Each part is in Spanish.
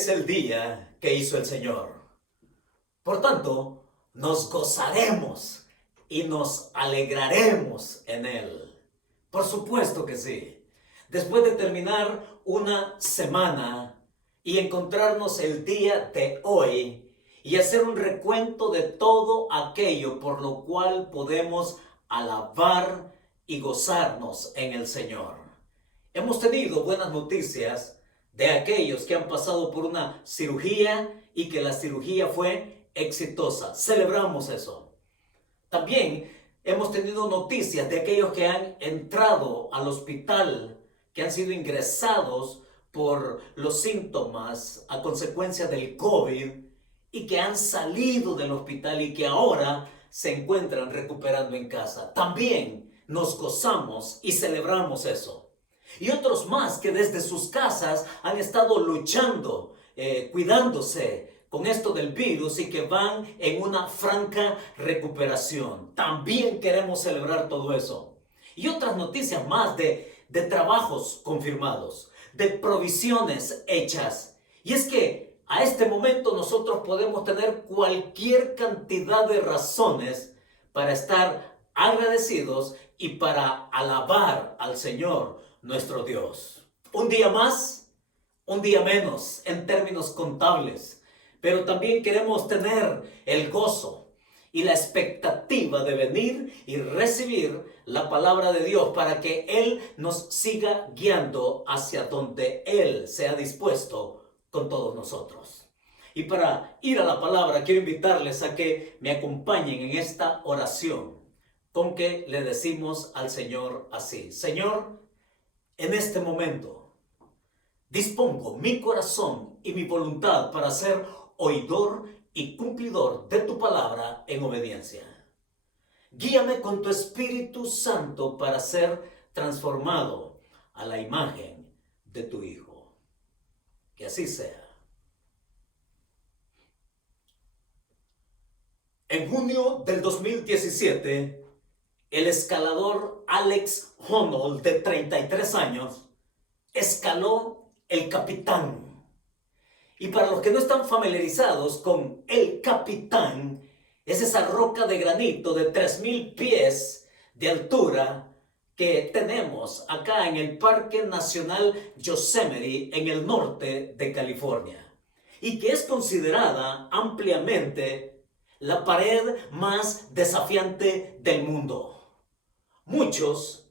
es el día que hizo el Señor. Por tanto, nos gozaremos y nos alegraremos en Él. Por supuesto que sí. Después de terminar una semana y encontrarnos el día de hoy y hacer un recuento de todo aquello por lo cual podemos alabar y gozarnos en el Señor. Hemos tenido buenas noticias de aquellos que han pasado por una cirugía y que la cirugía fue exitosa. Celebramos eso. También hemos tenido noticias de aquellos que han entrado al hospital, que han sido ingresados por los síntomas a consecuencia del COVID y que han salido del hospital y que ahora se encuentran recuperando en casa. También nos gozamos y celebramos eso. Y otros más que desde sus casas han estado luchando, cuidándose con esto del virus y que van en una franca recuperación. También queremos celebrar todo eso. Y otras noticias más de trabajos confirmados, de provisiones hechas. Y es que a este momento nosotros podemos tener cualquier cantidad de razones para estar agradecidos y para alabar al Señor nuestro Dios. Un día más, un día menos en términos contables, pero también queremos tener el gozo y la expectativa de venir y recibir la palabra de Dios para que Él nos siga guiando hacia donde Él se ha dispuesto con todos nosotros. Y para ir a la palabra, quiero invitarles a que me acompañen en esta oración con que le decimos al Señor así: Señor, en este momento dispongo mi corazón y mi voluntad para ser oidor y cumplidor de tu palabra en obediencia. Guíame con tu Espíritu Santo para ser transformado a la imagen de tu Hijo. Que así sea. En junio del 2017, el escalador Alex Honnold, de 33 años, escaló el Capitán. Y para los que no están familiarizados con el Capitán, es esa roca de granito de 3000 pies de altura que tenemos acá en el Parque Nacional Yosemite, en el norte de California, y que es considerada ampliamente la pared más desafiante del mundo. Muchos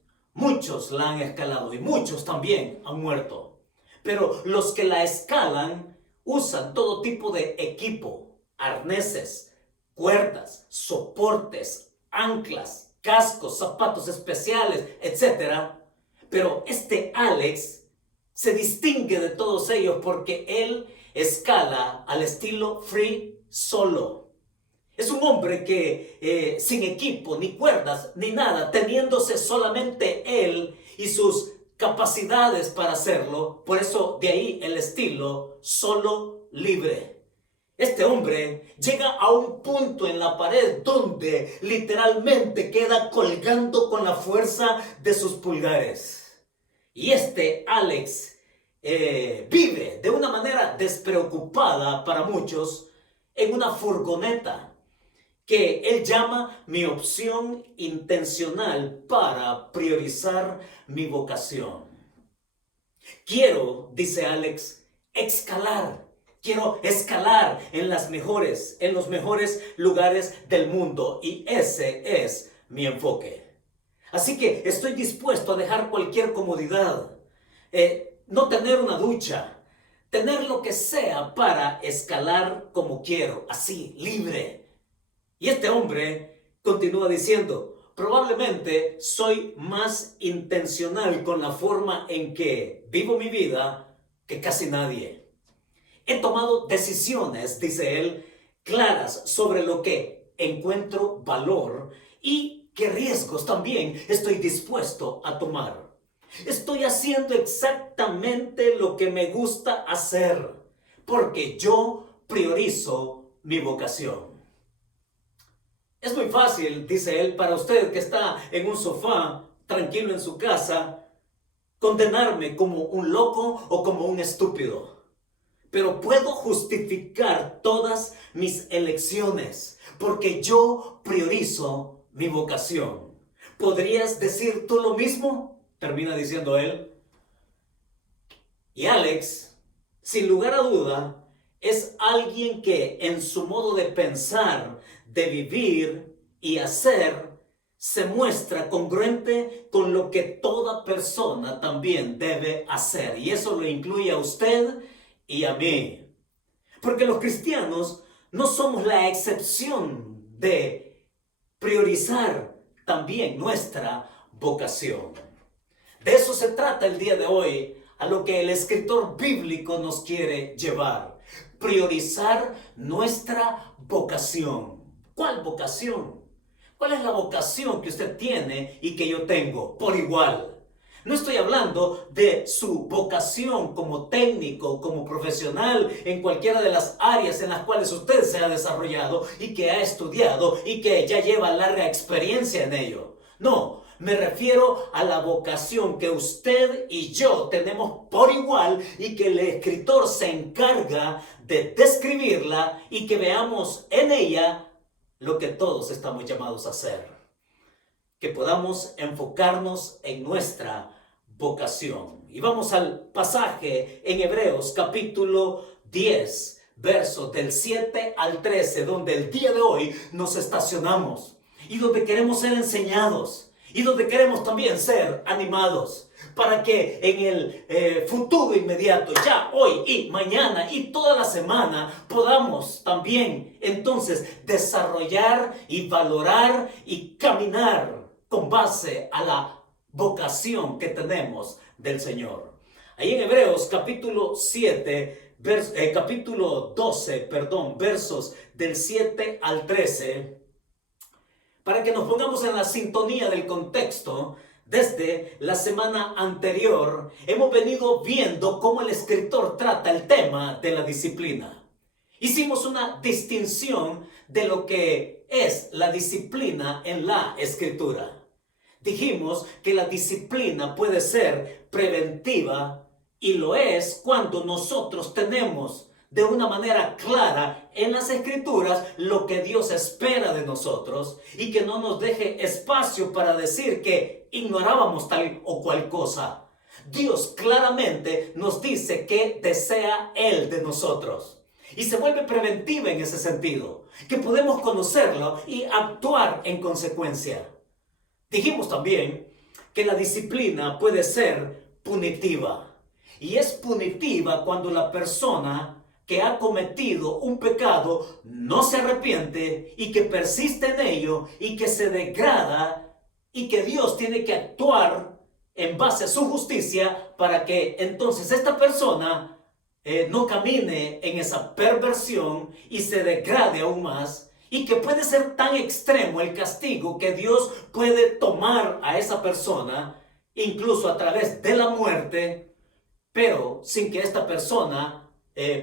la han escalado y muchos también han muerto. Pero los que la escalan usan todo tipo de equipo, arneses, cuerdas, soportes, anclas, cascos, zapatos especiales, etc. Pero este Alex se distingue de todos ellos porque él escala al estilo free solo. Es un hombre que sin equipo, ni cuerdas, ni nada, teniéndose solamente él y sus capacidades para hacerlo. Por eso de ahí el estilo solo libre. Este hombre llega a un punto en la pared donde literalmente queda colgando con la fuerza de sus pulgares. Y este Alex vive de una manera despreocupada para muchos en una furgoneta que él llama mi opción intencional para priorizar mi vocación. Quiero, dice Alex, escalar. Quiero escalar en los mejores lugares del mundo, y ese es mi enfoque. Así que estoy dispuesto a dejar cualquier comodidad, no tener una ducha, tener lo que sea para escalar como quiero, así, libre. Y este hombre continúa diciendo: probablemente soy más intencional con la forma en que vivo mi vida que casi nadie. He tomado decisiones, dice él, claras sobre lo que encuentro valor y qué riesgos también estoy dispuesto a tomar. Estoy haciendo exactamente lo que me gusta hacer porque yo priorizo mi vocación. Es muy fácil, dice él, para usted que está en un sofá, tranquilo en su casa, condenarme como un loco o como un estúpido. pero puedo justificar todas mis elecciones porque yo priorizo mi vocación. ¿Podrías decir tú lo mismo?, termina diciendo él. Y Alex, sin lugar a duda, es alguien que en su modo de pensar, de vivir y hacer, se muestra congruente con lo que toda persona también debe hacer. Y eso lo incluye a usted y a mí. Porque los cristianos no somos la excepción de priorizar también nuestra vocación. De eso se trata el día de hoy, a lo que el escritor bíblico nos quiere llevar. Priorizar nuestra vocación. ¿Cuál vocación? ¿Cuál es la vocación que usted tiene y que yo tengo por igual? No estoy hablando de su vocación como técnico, como profesional en cualquiera de las áreas en las cuales usted se ha desarrollado y que ha estudiado y que ya lleva larga experiencia en ello. No, me refiero a la vocación que usted y yo tenemos por igual y que el escritor se encarga de describirla y que veamos en ella lo que todos estamos llamados a hacer. Que podamos enfocarnos en nuestra vocación. Y vamos al pasaje en Hebreos capítulo 10, versos del 7 al 13, donde el día de hoy nos estacionamos y donde queremos ser enseñados y donde queremos también ser animados para que en el futuro inmediato, ya hoy y mañana y toda la semana, podamos también entonces desarrollar y valorar y caminar con base a la vocación que tenemos del Señor. Ahí en Hebreos capítulo 12, versos del 7 al 13, para que nos pongamos en la sintonía del contexto. Desde la semana anterior hemos venido viendo cómo el escritor trata el tema de la disciplina. Hicimos una distinción de lo que es la disciplina en la Escritura. Dijimos que la disciplina puede ser preventiva y lo es cuando nosotros tenemos de una manera clara en las Escrituras lo que Dios espera de nosotros y que no nos deje espacio para decir que ignorábamos tal o cual cosa. Dios claramente nos dice que desea Él de nosotros y se vuelve preventiva en ese sentido, que podemos conocerlo y actuar en consecuencia. Dijimos también que la disciplina puede ser punitiva. Y es punitiva cuando la persona que ha cometido un pecado no se arrepiente y que persiste en ello y que se degrada y que Dios tiene que actuar en base a su justicia para que entonces esta persona no camine en esa perversión y se degrade aún más. Y que puede ser tan extremo el castigo que Dios puede tomar a esa persona, incluso a través de la muerte, pero sin que esta persona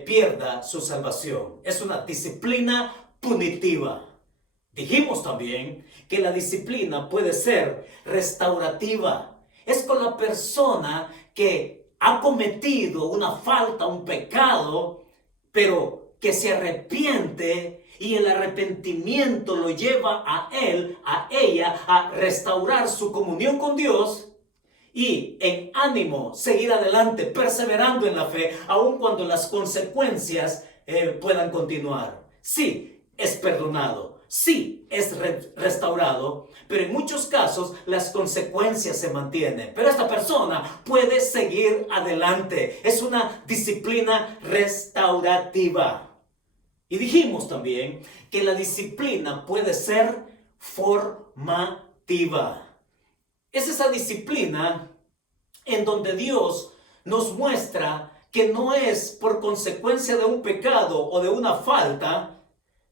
pierda su salvación. Es una disciplina punitiva. Dijimos también que la disciplina puede ser restaurativa. Es con la persona que ha cometido una falta, un pecado, pero que se arrepiente. Y el arrepentimiento lo lleva a él, a ella, a restaurar su comunión con Dios y en ánimo seguir adelante, perseverando en la fe, aun cuando las consecuencias puedan continuar. Sí, es perdonado, sí, es restaurado, pero en muchos casos las consecuencias se mantienen. Pero esta persona puede seguir adelante. Es una disciplina restaurativa. Y dijimos también que la disciplina puede ser formativa. Es esa disciplina en donde Dios nos muestra que no es por consecuencia de un pecado o de una falta,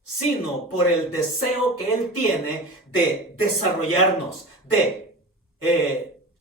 sino por el deseo que Él tiene de desarrollarnos, de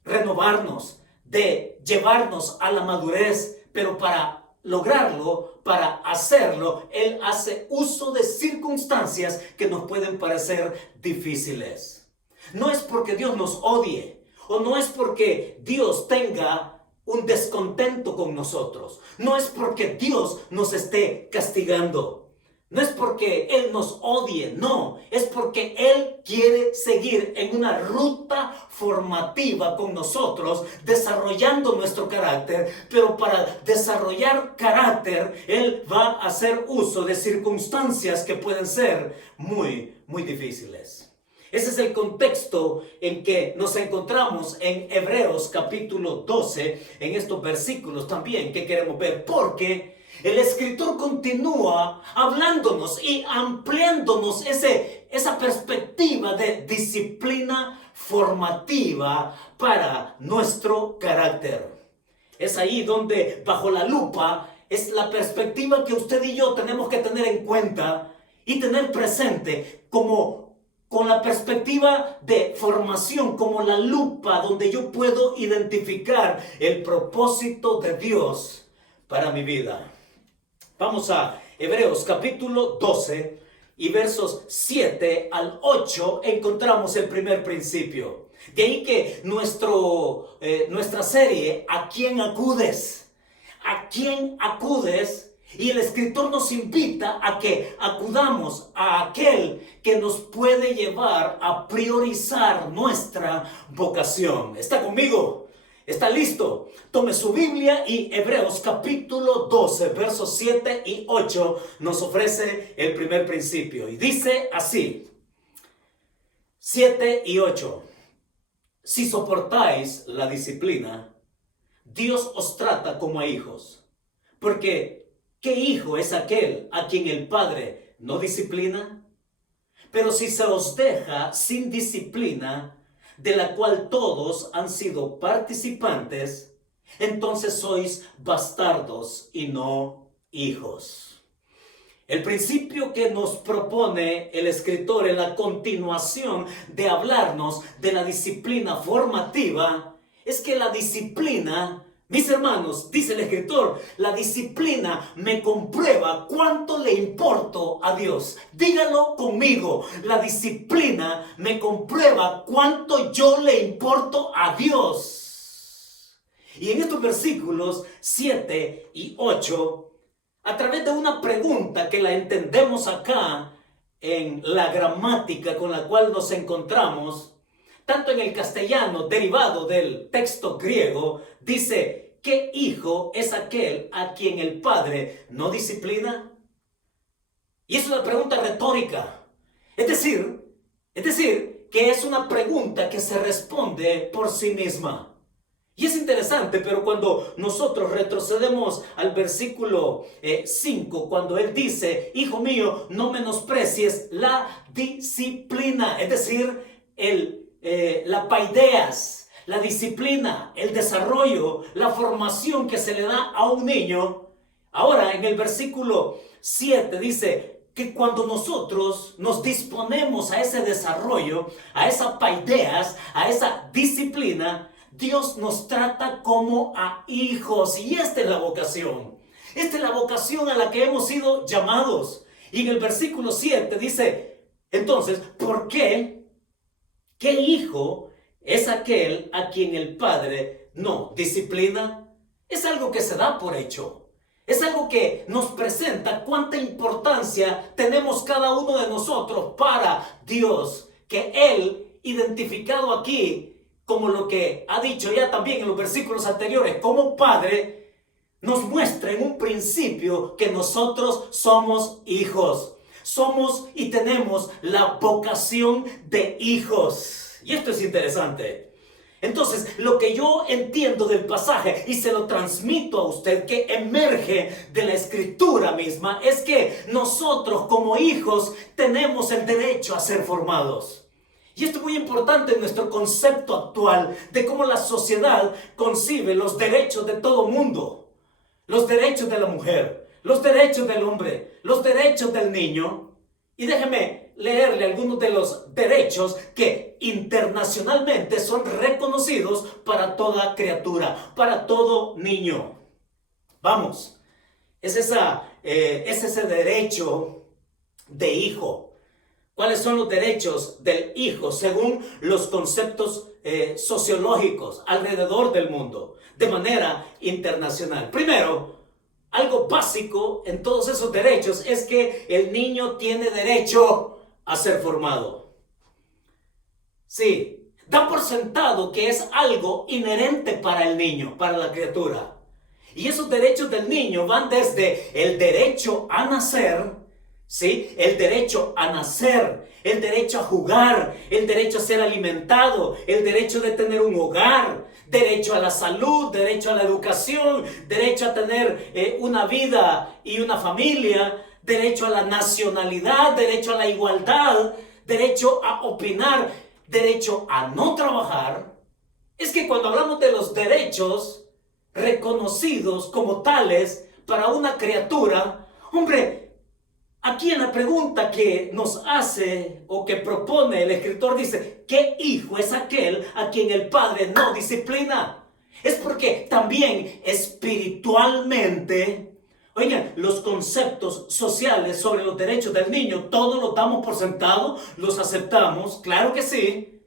renovarnos, de llevarnos a la madurez, pero para lograrlo, para hacerlo, Él hace uso de circunstancias que nos pueden parecer difíciles. No es porque Dios nos odie, o no es porque Dios tenga un descontento con nosotros. No es porque Dios nos esté castigando. No es porque Él nos odie, no. Es porque Él quiere seguir en una ruta formativa con nosotros, desarrollando nuestro carácter. Pero para desarrollar carácter, Él va a hacer uso de circunstancias que pueden ser muy, muy difíciles. Ese es el contexto en que nos encontramos en Hebreos capítulo 12, en estos versículos también que queremos ver, porque el escritor continúa hablándonos y ampliándonos esa perspectiva de disciplina formativa para nuestro carácter. Es ahí donde bajo la lupa es la perspectiva que usted y yo tenemos que tener en cuenta y tener presente como con la perspectiva de formación, como la lupa donde yo puedo identificar el propósito de Dios para mi vida. Vamos a Hebreos capítulo 12 y versos 7 al 8 encontramos el primer principio. De ahí que nuestra serie, ¿a quién acudes? ¿A quién acudes? Y el escritor nos invita a que acudamos a aquel que nos puede llevar a priorizar nuestra vocación. ¿Está conmigo? ¿Está listo? Tome su Biblia y Hebreos capítulo 12, versos 7 y 8 nos ofrece el primer principio. Y dice así, 7 y 8. Si soportáis la disciplina, Dios os trata como a hijos. Porque ¿qué hijo es aquel a quien el Padre no disciplina? Pero si se os deja sin disciplina, de la cual todos han sido participantes, entonces sois bastardos y no hijos. El principio que nos propone el escritor en la continuación de hablarnos de la disciplina formativa es que la disciplina, mis hermanos, dice el escritor, la disciplina me comprueba cuánto le importo a Dios. Dígalo conmigo, la disciplina me comprueba cuánto yo le importo a Dios. Y en estos versículos 7 y 8, a través de una pregunta que la entendemos acá en la gramática con la cual nos encontramos, tanto en el castellano derivado del texto griego, dice, ¿qué hijo es aquel a quien el padre no disciplina? Y es una pregunta retórica. Es decir, que es una pregunta que se responde por sí misma. Y es interesante, pero cuando nosotros retrocedemos al versículo 5, cuando él dice, hijo mío, no menosprecies la disciplina, es decir, la paideas, la disciplina, el desarrollo, la formación que se le da a un niño. Ahora en el versículo 7 dice que cuando nosotros nos disponemos a ese desarrollo, a esa paideas, a esa disciplina, Dios nos trata como a hijos. Y esta es la vocación. Esta es la vocación a la que hemos sido llamados. Y en el versículo 7 dice, entonces, ¿por qué? ¿Qué hijo es aquel a quien el padre no disciplina? Es algo que se da por hecho. Es algo que nos presenta cuánta importancia tenemos cada uno de nosotros para Dios, que Él, identificado aquí como lo que ha dicho ya también en los versículos anteriores, como Padre, nos muestra en un principio que nosotros somos hijos. Somos y tenemos la vocación de hijos. Y esto es interesante. Entonces, lo que yo entiendo del pasaje y se lo transmito a usted, que emerge de la escritura misma, es que nosotros como hijos tenemos el derecho a ser formados. Y esto es muy importante en nuestro concepto actual de cómo la sociedad concibe los derechos de todo mundo. Los derechos de la mujer, los derechos del hombre, los derechos del niño. Y déjeme leerle algunos de los derechos que internacionalmente son reconocidos para toda criatura, para todo niño. Vamos, es ese derecho de hijo. ¿Cuáles son los derechos del hijo según los conceptos sociológicos alrededor del mundo, de manera internacional? Primero, algo básico en todos esos derechos es que el niño tiene derecho a ser formado. Sí, da por sentado que es algo inherente para el niño, para la criatura. Y esos derechos del niño van desde el derecho a nacer, ¿sí? El derecho a nacer, el derecho a jugar, el derecho a ser alimentado, el derecho de tener un hogar, derecho a la salud, derecho a la educación, derecho a tener una vida y una familia, derecho a la nacionalidad, derecho a la igualdad, derecho a opinar, derecho a no trabajar. Es que cuando hablamos de los derechos reconocidos como tales para una criatura, hombre, aquí en la pregunta que nos hace o que propone el escritor dice, ¿qué hijo es aquel a quien el padre no disciplina? Es porque también espiritualmente, oigan, los conceptos sociales sobre los derechos del niño, todos los damos por sentado, los aceptamos, claro que sí,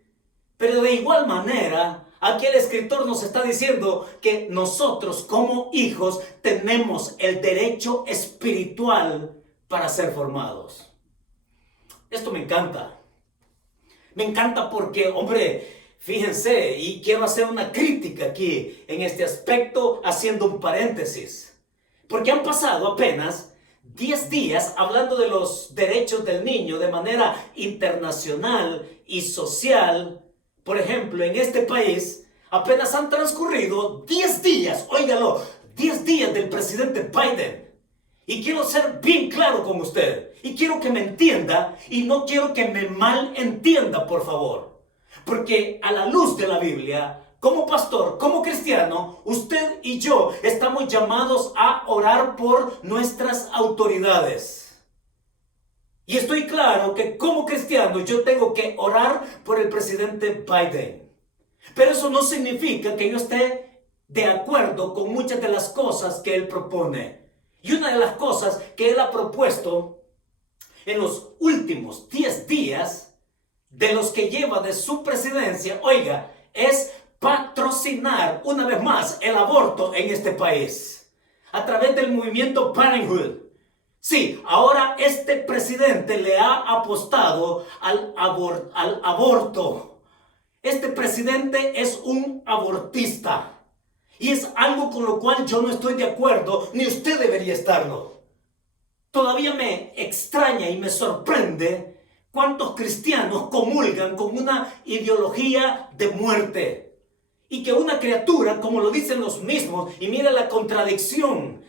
pero de igual manera, aquí el escritor nos está diciendo que nosotros como hijos tenemos el derecho espiritual para ser formados. Esto me encanta. Me encanta porque, hombre, fíjense, y quiero hacer una crítica aquí en este aspecto haciendo un paréntesis. Porque han pasado apenas 10 días hablando de los derechos del niño de manera internacional y social. Por ejemplo, en este país apenas han transcurrido 10 días, óigalo, 10 días del presidente Biden. Y quiero ser bien claro con usted. Y quiero que me entienda y no quiero que me malentienda, por favor. Porque a la luz de la Biblia, como pastor, como cristiano, usted y yo estamos llamados a orar por nuestras autoridades. Y estoy claro que como cristiano yo tengo que orar por el presidente Biden. Pero eso no significa que yo esté de acuerdo con muchas de las cosas que él propone. Y una de las cosas que él ha propuesto en los últimos 10 días de los que lleva de su presidencia, oiga, es patrocinar una vez más el aborto en este país a través del movimiento Parenthood. Sí, ahora este presidente le ha apostado al aborto. Este presidente es un abortista. Y es algo con lo cual yo no estoy de acuerdo, ni usted debería estarlo. Todavía me extraña y me sorprende cuántos cristianos comulgan con una ideología de muerte. Y que una criatura, como lo dicen los mismos, y mire la contradicción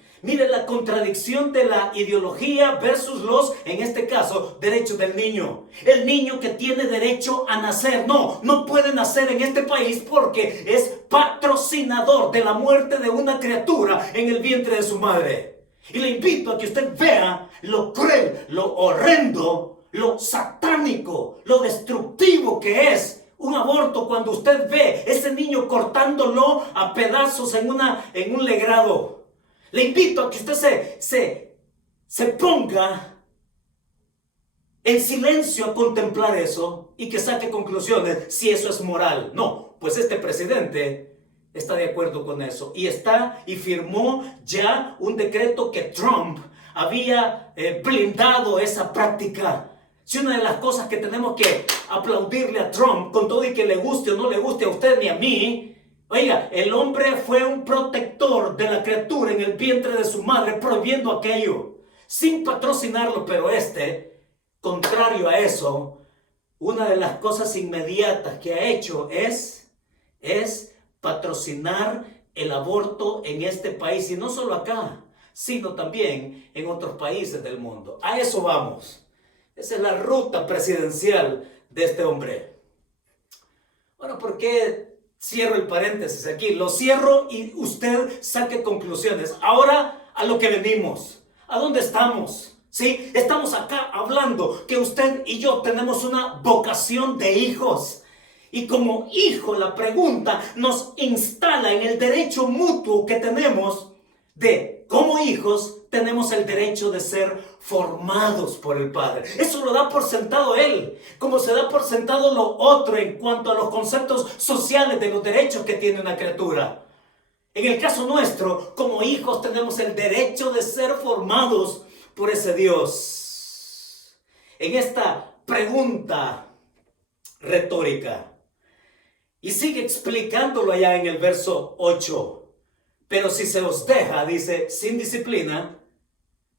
de la ideología versus los, en este caso, derechos del niño. El niño que tiene derecho a nacer, no puede nacer en este país porque es patrocinador de la muerte de una criatura en el vientre de su madre. Y le invito a que usted vea lo cruel, lo horrendo, lo satánico, lo destructivo que es un aborto cuando usted ve ese niño cortándolo a pedazos en un legrado. Le invito a que usted se ponga en silencio a contemplar eso y que saque conclusiones si eso es moral. No, pues este presidente está de acuerdo con eso y firmó ya un decreto que Trump había blindado esa práctica. Si una de las cosas que tenemos que aplaudirle a Trump, con todo y que le guste o no le guste a usted ni a mí, oiga, el hombre fue un protector de la criatura en el vientre de su madre, prohibiendo aquello, sin patrocinarlo, pero contrario a eso, una de las cosas inmediatas que ha hecho es patrocinar el aborto en este país, y no solo acá, sino también en otros países del mundo. A eso vamos. Esa es la ruta presidencial de este hombre. Bueno, ¿por qué cierro el paréntesis aquí? Lo cierro y usted saque conclusiones. Ahora a lo que venimos. ¿A dónde estamos? ¿Sí? Estamos acá hablando que usted y yo tenemos una vocación de hijos. Y como hijo, la pregunta nos instala en el derecho mutuo que tenemos de como hijos tenemos el derecho de ser formados por el Padre. Eso lo da por sentado Él, como se da por sentado lo otro en cuanto a los conceptos sociales de los derechos que tiene una criatura. En el caso nuestro, como hijos tenemos el derecho de ser formados por ese Dios. En esta pregunta retórica, y sigue explicándolo allá en el verso 8. Pero si se os deja, dice, sin disciplina,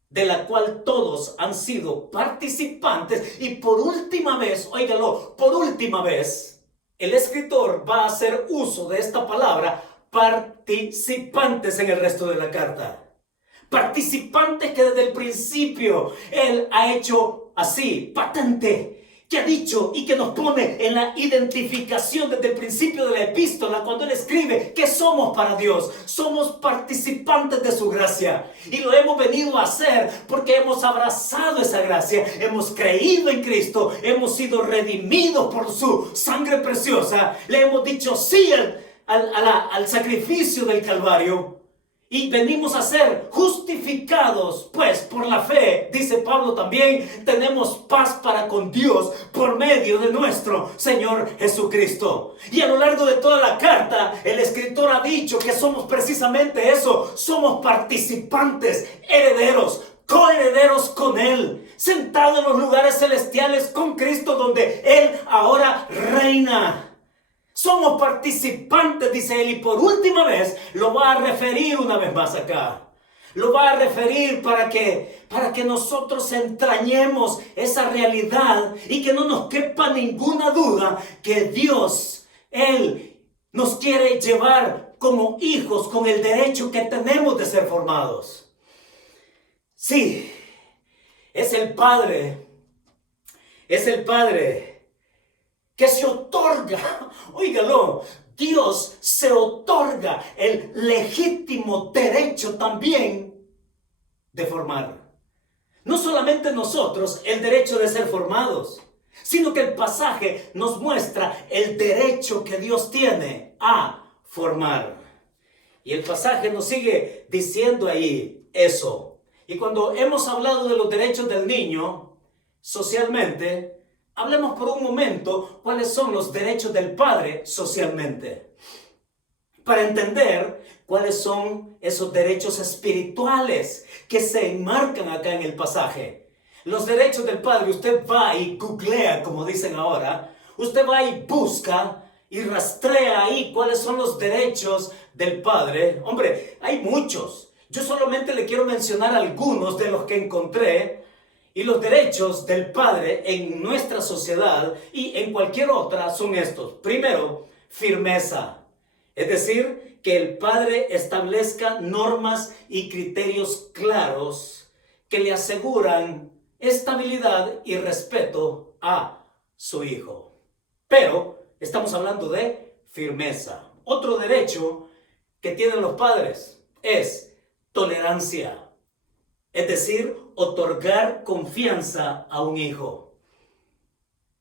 de la cual todos han sido participantes, y por última vez, óigalo, por última vez, el escritor va a hacer uso de esta palabra, participantes, en el resto de la carta. Participantes que desde el principio Él ha hecho así, patente, que ha dicho y que nos pone en la identificación desde el principio de la epístola cuando Él escribe que somos para Dios. Somos participantes de su gracia y lo hemos venido a hacer porque hemos abrazado esa gracia, hemos creído en Cristo, hemos sido redimidos por su sangre preciosa, le hemos dicho sí al sacrificio del Calvario. Y venimos a ser justificados, pues por la fe, dice Pablo también, tenemos paz para con Dios por medio de nuestro Señor Jesucristo. Y a lo largo de toda la carta, el escritor ha dicho que somos precisamente eso, somos participantes, herederos, coherederos con Él, sentados en los lugares celestiales con Cristo, donde Él ahora reina. Somos participantes, dice Él, y por última vez lo va a referir una vez más acá. Lo va a referir para que nosotros entrañemos esa realidad y que no nos quepa ninguna duda que Dios, Él, nos quiere llevar como hijos con el derecho que tenemos de ser formados. Sí, es el Padre que se otorga, óigalo, Dios se otorga el legítimo derecho también de formar. No solamente nosotros el derecho de ser formados, sino que el pasaje nos muestra el derecho que Dios tiene a formar. Y el pasaje nos sigue diciendo ahí eso. Y cuando hemos hablado de los derechos del niño, socialmente, hablemos por un momento cuáles son los derechos del Padre socialmente, para entender cuáles son esos derechos espirituales que se enmarcan acá en el pasaje. Los derechos del Padre, usted va y googlea, como dicen ahora, usted va y busca y rastrea ahí cuáles son los derechos del Padre. Hombre, hay muchos. Yo solamente le quiero mencionar algunos de los que encontré. Y los derechos del Padre en nuestra sociedad y en cualquier otra son estos. Primero, firmeza. Es decir, que el Padre establezca normas y criterios claros que le aseguran estabilidad y respeto a su hijo. Pero estamos hablando de firmeza. Otro derecho que tienen los padres es tolerancia. Es decir, otorgar confianza a un hijo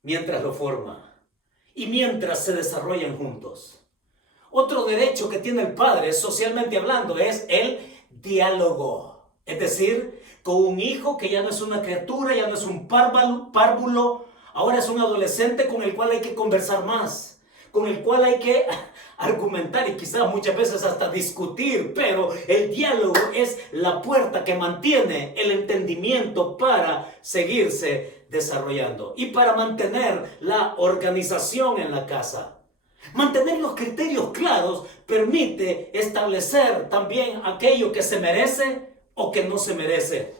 mientras lo forma y mientras se desarrollan juntos. Otro derecho que tiene el padre, socialmente hablando, es el diálogo. Es decir, con un hijo que ya no es una criatura, ya no es un párvulo, ahora es un adolescente con el cual hay que conversar más, con el cual hay que argumentar y quizás muchas veces hasta discutir, pero el diálogo es la puerta que mantiene el entendimiento para seguirse desarrollando y para mantener la organización en la casa. Mantener los criterios claros permite establecer también aquello que se merece o que no se merece.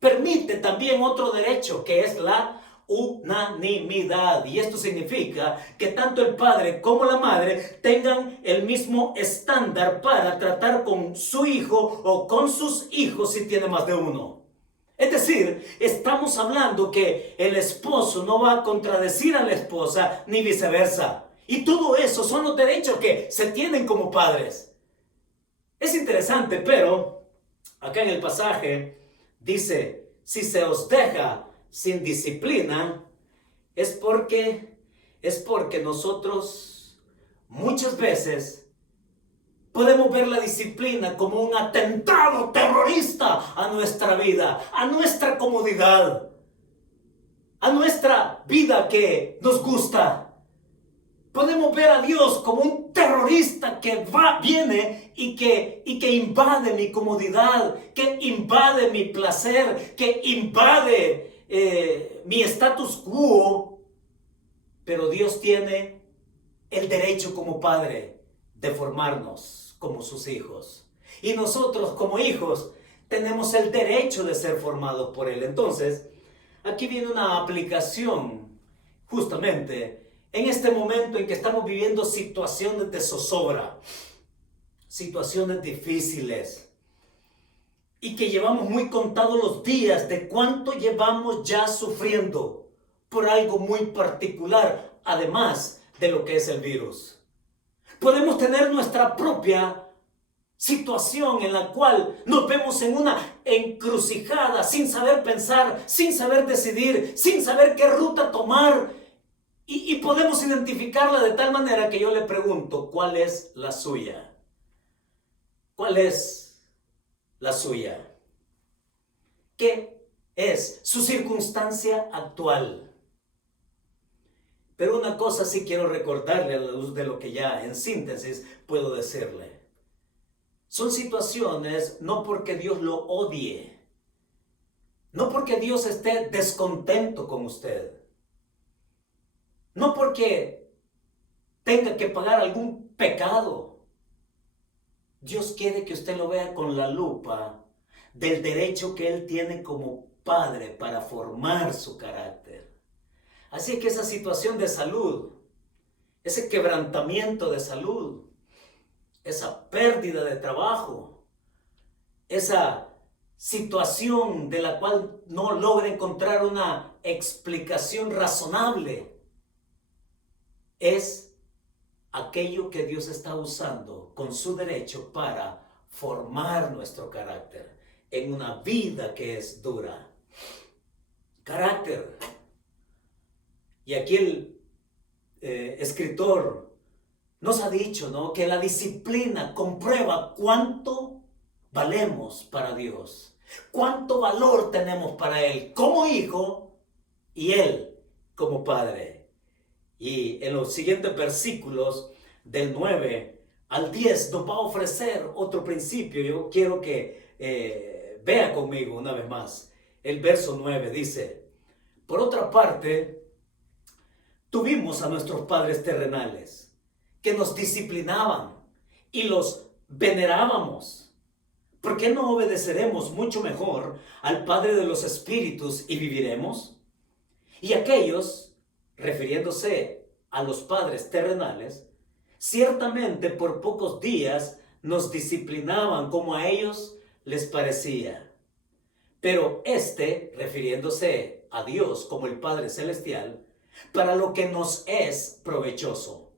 Permite también otro derecho que es la unanimidad, y esto significa que tanto el padre como la madre tengan el mismo estándar para tratar con su hijo o con sus hijos si tiene más de uno. Es decir, estamos hablando que el esposo no va a contradecir a la esposa ni viceversa, y todo eso son los derechos que se tienen como padres. Es interesante, pero acá en el pasaje dice, si se os deja sin disciplina, es porque nosotros muchas veces Podemos ver la disciplina como un atentado terrorista a nuestra vida, a nuestra comodidad, a nuestra vida que nos gusta. Podemos ver a Dios como un terrorista que viene y que invade mi comodidad, que invade mi placer, que invade mi status quo. Pero Dios tiene el derecho como Padre de formarnos como sus hijos. Y nosotros como hijos tenemos el derecho de ser formados por Él. Entonces, aquí viene una aplicación justamente en este momento en que estamos viviendo situaciones de zozobra, situaciones difíciles, y que llevamos muy contados los días de cuánto llevamos ya sufriendo por algo muy particular, además de lo que es el virus. Podemos tener nuestra propia situación en la cual nos vemos en una encrucijada, sin saber pensar, sin saber decidir, sin saber qué ruta tomar. Y podemos identificarla de tal manera que yo le pregunto, ¿cuál es la suya? ¿Cuál es la suya? ¿Qué es su circunstancia actual? Pero una cosa sí quiero recordarle a la luz de lo que ya en síntesis puedo decirle. Son situaciones no porque Dios lo odie, no porque Dios esté descontento con usted, no porque tenga que pagar algún pecado. Dios quiere que usted lo vea con la lupa del derecho que Él tiene como Padre para formar su carácter. Así que esa situación de salud, ese quebrantamiento de salud, esa pérdida de trabajo, esa situación de la cual no logra encontrar una explicación razonable, es aquello que Dios está usando con su derecho para formar nuestro carácter en una vida que es dura. Carácter. Y aquí el escritor nos ha dicho, ¿no?, que la disciplina comprueba cuánto valemos para Dios, cuánto valor tenemos para Él como hijo y Él como padre. Y en los siguientes versículos del 9 al 10 nos va a ofrecer otro principio. Yo quiero que vea conmigo una vez más. El verso 9 dice: por otra parte, tuvimos a nuestros padres terrenales que nos disciplinaban y los venerábamos. ¿Por qué no obedeceremos mucho mejor al Padre de los Espíritus y viviremos? Y aquellos, refiriéndose a los padres terrenales, ciertamente por pocos días nos disciplinaban como a ellos les parecía. Pero refiriéndose a Dios como el Padre Celestial, para lo que nos es provechoso,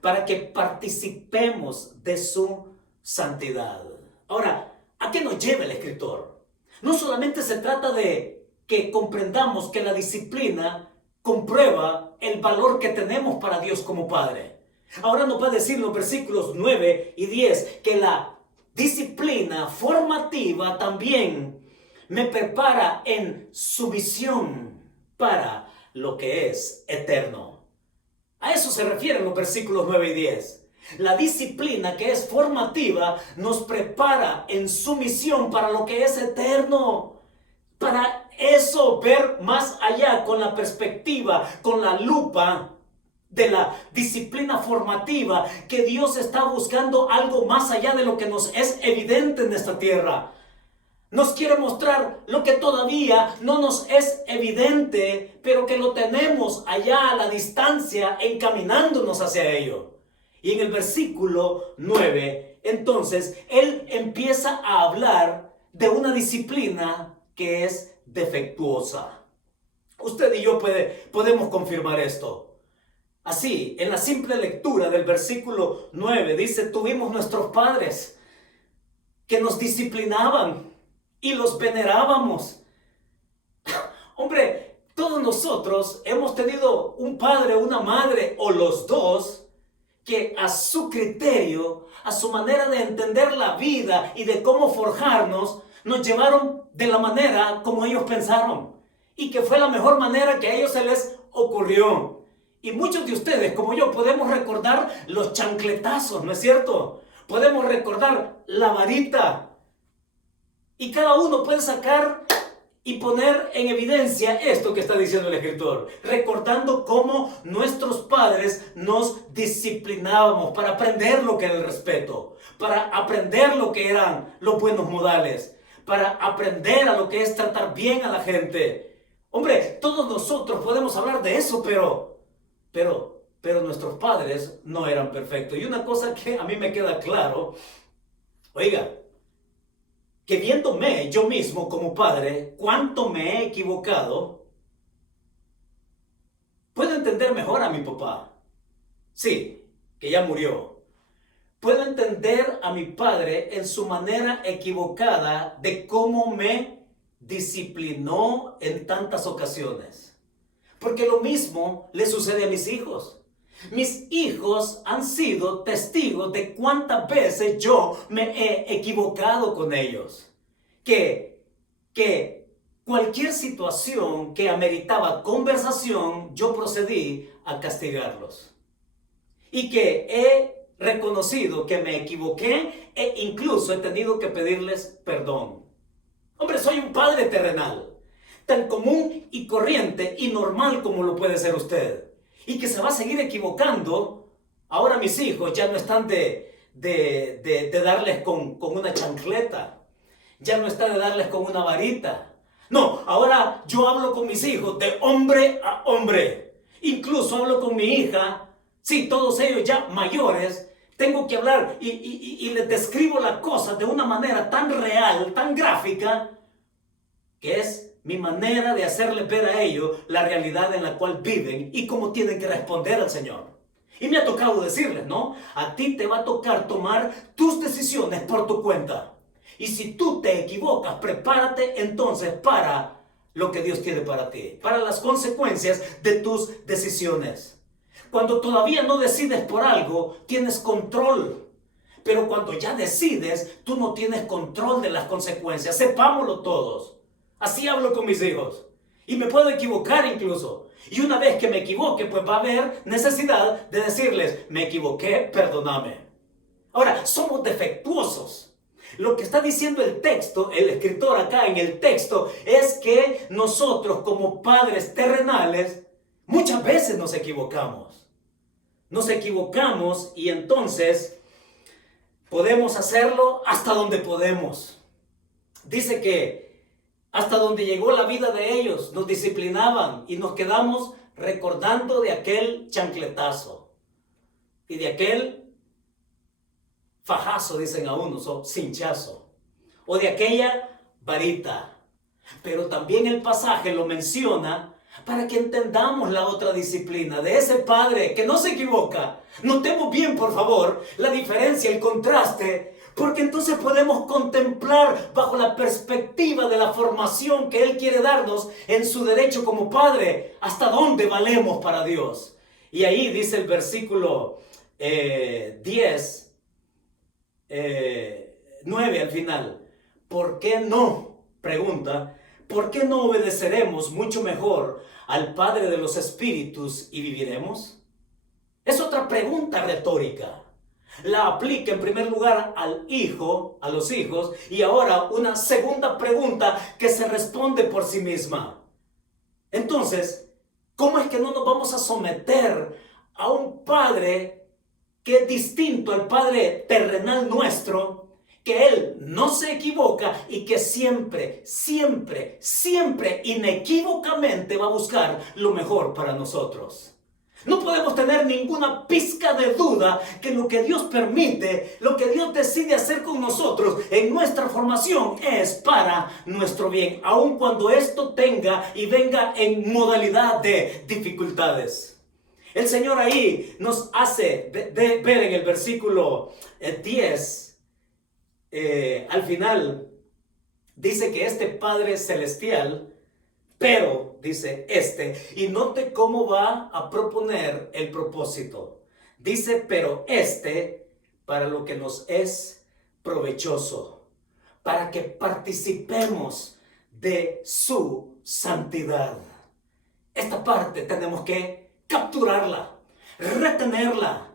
para que participemos de su santidad. Ahora, ¿a qué nos lleva el escritor? No solamente se trata de que comprendamos que la disciplina comprueba el valor que tenemos para Dios como Padre. Ahora nos va a decir en los versículos 9 y 10 que la disciplina formativa también me prepara en su visión para lo que es eterno. A eso se refieren los versículos 9 y 10. La disciplina que es formativa nos prepara en su misión para lo que es eterno. Para eso, ver más allá con la perspectiva, con la lupa de la disciplina formativa, que Dios está buscando algo más allá de lo que nos es evidente en esta tierra. Nos quiere mostrar lo que todavía no nos es evidente, pero que lo tenemos allá a la distancia, encaminándonos hacia ello. Y en el versículo 9, entonces, Él empieza a hablar de una disciplina que es defectuosa. Usted y yo podemos confirmar esto. Así, en la simple lectura del versículo 9, dice: tuvimos nuestros padres que nos disciplinaban y los venerábamos. Hombre, todos nosotros hemos tenido un padre o una madre, o los dos, que a su criterio, a su manera de entender la vida y de cómo forjarnos, nos llevaron de la manera como ellos pensaron y que fue la mejor manera que a ellos se les ocurrió. Y muchos de ustedes, como yo, podemos recordar los chancletazos, ¿no es cierto? Podemos recordar la varita. Y cada uno puede sacar y poner en evidencia esto que está diciendo el escritor, recordando cómo nuestros padres nos disciplinábamos para aprender lo que era el respeto, para aprender lo que eran los buenos modales, para aprender a lo que es tratar bien a la gente. Hombre, todos nosotros podemos hablar de eso, pero nuestros padres no eran perfectos. Y una cosa que a mí me queda claro, oiga, que viéndome yo mismo como padre, cuánto me he equivocado, puedo entender mejor a mi papá. Sí, que ya murió. Puedo entender a mi padre en su manera equivocada de cómo me disciplinó en tantas ocasiones. Porque lo mismo le sucede a mis hijos. Mis hijos han sido testigos de cuántas veces yo me he equivocado con ellos. Que cualquier situación que ameritaba conversación, yo procedí a castigarlos. Y que he reconocido que me equivoqué e incluso he tenido que pedirles perdón. Hombre, soy un padre terrenal, tan común y corriente y normal como lo puede ser usted. Y que se va a seguir equivocando. Ahora mis hijos ya no están de darles con una chancleta. Ya no está de darles con una varita. No, ahora yo hablo con mis hijos de hombre a hombre. Incluso hablo con mi hija. Sí, todos ellos ya mayores. Tengo que hablar y les describo las cosas de una manera tan real, tan gráfica, que es mi manera de hacerles ver a ellos la realidad en la cual viven y cómo tienen que responder al Señor. Y me ha tocado decirles, ¿no? A ti te va a tocar tomar tus decisiones por tu cuenta. Y si tú te equivocas, prepárate entonces para lo que Dios tiene para ti, para las consecuencias de tus decisiones. Cuando todavía no decides por algo, tienes control. Pero cuando ya decides, tú no tienes control de las consecuencias. Sepámoslo todos. Así hablo con mis hijos. Y me puedo equivocar incluso. Y una vez que me equivoque, pues va a haber necesidad de decirles, me equivoqué, perdóname. Ahora, somos defectuosos. Lo que está diciendo el texto, el escritor acá en el texto, es que nosotros como padres terrenales, muchas veces nos equivocamos. Nos equivocamos y entonces podemos hacerlo hasta donde podemos. Dice que hasta donde llegó la vida de ellos, nos disciplinaban y nos quedamos recordando de aquel chancletazo y de aquel fajazo, dicen a unos, o cinchazo, o de aquella varita. Pero también el pasaje lo menciona para que entendamos la otra disciplina de ese padre que no se equivoca. Notemos bien, por favor, la diferencia, el contraste, porque entonces podemos contemplar bajo la perspectiva de la formación que Él quiere darnos en su derecho como padre, hasta dónde valemos para Dios. Y ahí dice el versículo 9 al final. ¿Por qué no? Pregunta. ¿Por qué no obedeceremos mucho mejor al Padre de los Espíritus y viviremos? Es otra pregunta retórica. La aplica en primer lugar al hijo, a los hijos, y ahora una segunda pregunta que se responde por sí misma. Entonces, ¿cómo es que no nos vamos a someter a un Padre que es distinto al Padre terrenal nuestro, que Él no se equivoca y que siempre, siempre, siempre, inequívocamente va a buscar lo mejor para nosotros? No podemos tener ninguna pizca de duda que lo que Dios permite, lo que Dios decide hacer con nosotros en nuestra formación es para nuestro bien, aun cuando esto tenga y venga en modalidad de dificultades. El Señor ahí nos hace ver en el versículo 10, al final, dice que este Padre Celestial, pero, dice y note cómo va a proponer el propósito. Dice, pero para lo que nos es provechoso, para que participemos de su santidad. Esta parte tenemos que capturarla, retenerla,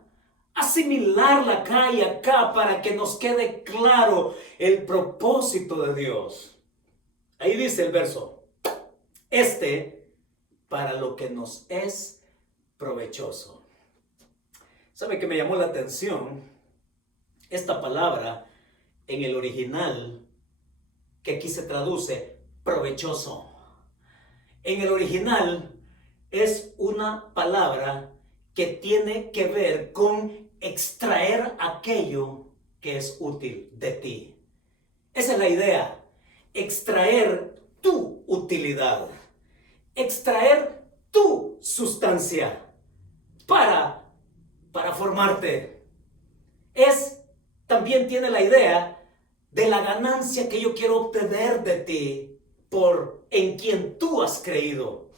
asimilarla acá y acá para que nos quede claro el propósito de Dios. Ahí dice el verso, para lo que nos es provechoso. ¿Sabe qué me llamó la atención? Esta palabra en el original, que aquí se traduce provechoso. En el original es una palabra que tiene que ver con extraer aquello que es útil de ti. Esa es la idea, extraer tu utilidad, extraer tu sustancia para formarte. También tiene la idea de la ganancia que yo quiero obtener de ti en quien tú has creído.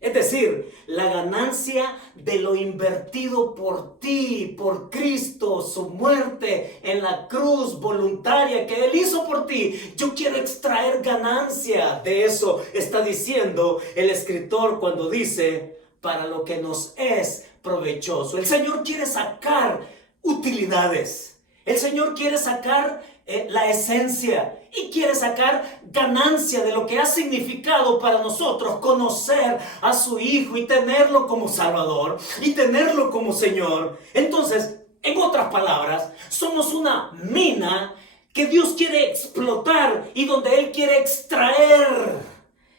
Es decir, la ganancia de lo invertido por ti, por Cristo, su muerte en la cruz voluntaria que Él hizo por ti. Yo quiero extraer ganancia de eso, está diciendo el escritor cuando dice, para lo que nos es provechoso. El Señor quiere sacar utilidades. El Señor quiere sacar la esencia y quiere sacar ganancia de lo que ha significado para nosotros conocer a su Hijo y tenerlo como Salvador y tenerlo como Señor. Entonces, en otras palabras, somos una mina que Dios quiere explotar y donde Él quiere extraer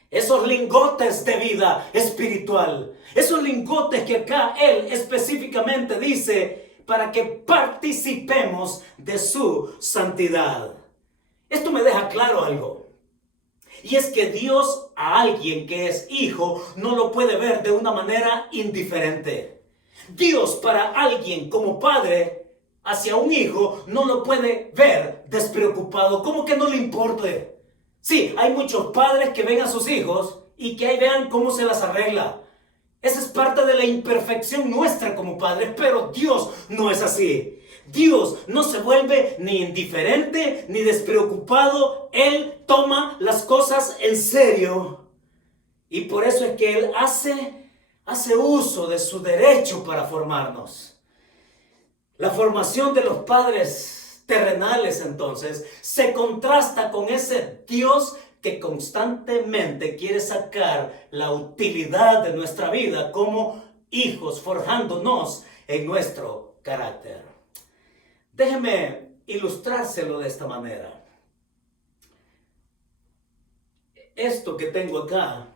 esos lingotes de vida espiritual. Esos lingotes que acá Él específicamente dice para que participemos de su santidad. Esto me deja claro algo. Y es que Dios a alguien que es hijo no lo puede ver de una manera indiferente. Dios para alguien como padre hacia un hijo no lo puede ver despreocupado, como que no le importe. Sí, hay muchos padres que ven a sus hijos y que ahí vean cómo se las arregla. Esa es parte de la imperfección nuestra como padres, pero Dios no es así. Dios no se vuelve ni indiferente ni despreocupado. Él toma las cosas en serio. Y por eso es que Él hace uso de su derecho para formarnos. La formación de los padres terrenales, entonces, se contrasta con ese Dios que constantemente quiere sacar la utilidad de nuestra vida como hijos, forjándonos en nuestro carácter. Déjeme ilustrárselo de esta manera. Esto que tengo acá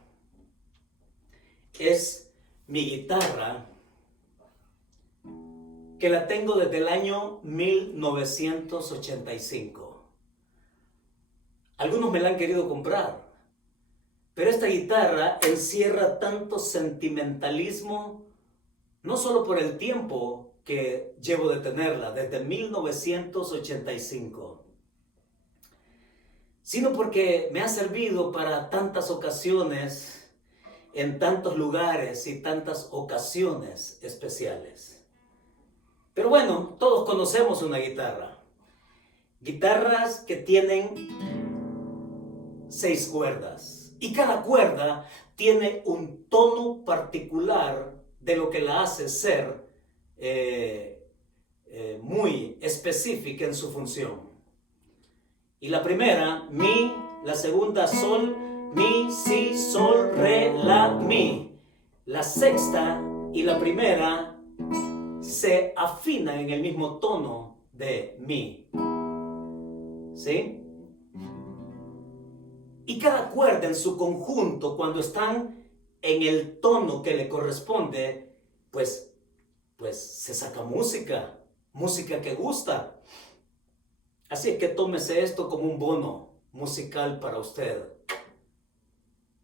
es mi guitarra, que la tengo desde el año 1985. Algunos me la han querido comprar, pero esta guitarra encierra tanto sentimentalismo, no solo por el tiempo que llevo de tenerla, desde 1985, sino porque me ha servido para tantas ocasiones, en tantos lugares y tantas ocasiones especiales. Pero bueno, todos conocemos una guitarra. Guitarras que tienen 6 cuerdas y cada cuerda tiene un tono particular de lo que la hace ser muy específica en su función. Y la primera, mi, la segunda, sol, mi, si, sol, re, la, mi. La sexta y la primera se afinan en el mismo tono de mi. ¿Sí? Y cada cuerda en su conjunto, cuando están en el tono que le corresponde, pues se saca música que gusta. Así es que tómese esto como un bono musical para usted.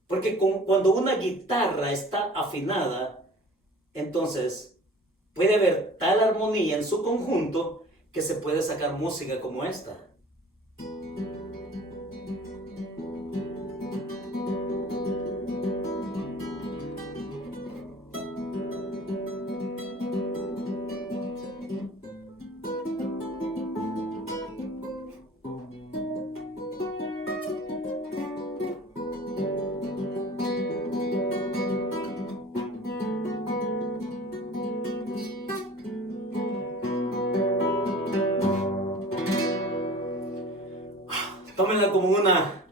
Porque cuando una guitarra está afinada, entonces puede haber tal armonía en su conjunto que se puede sacar música como esta. tómenla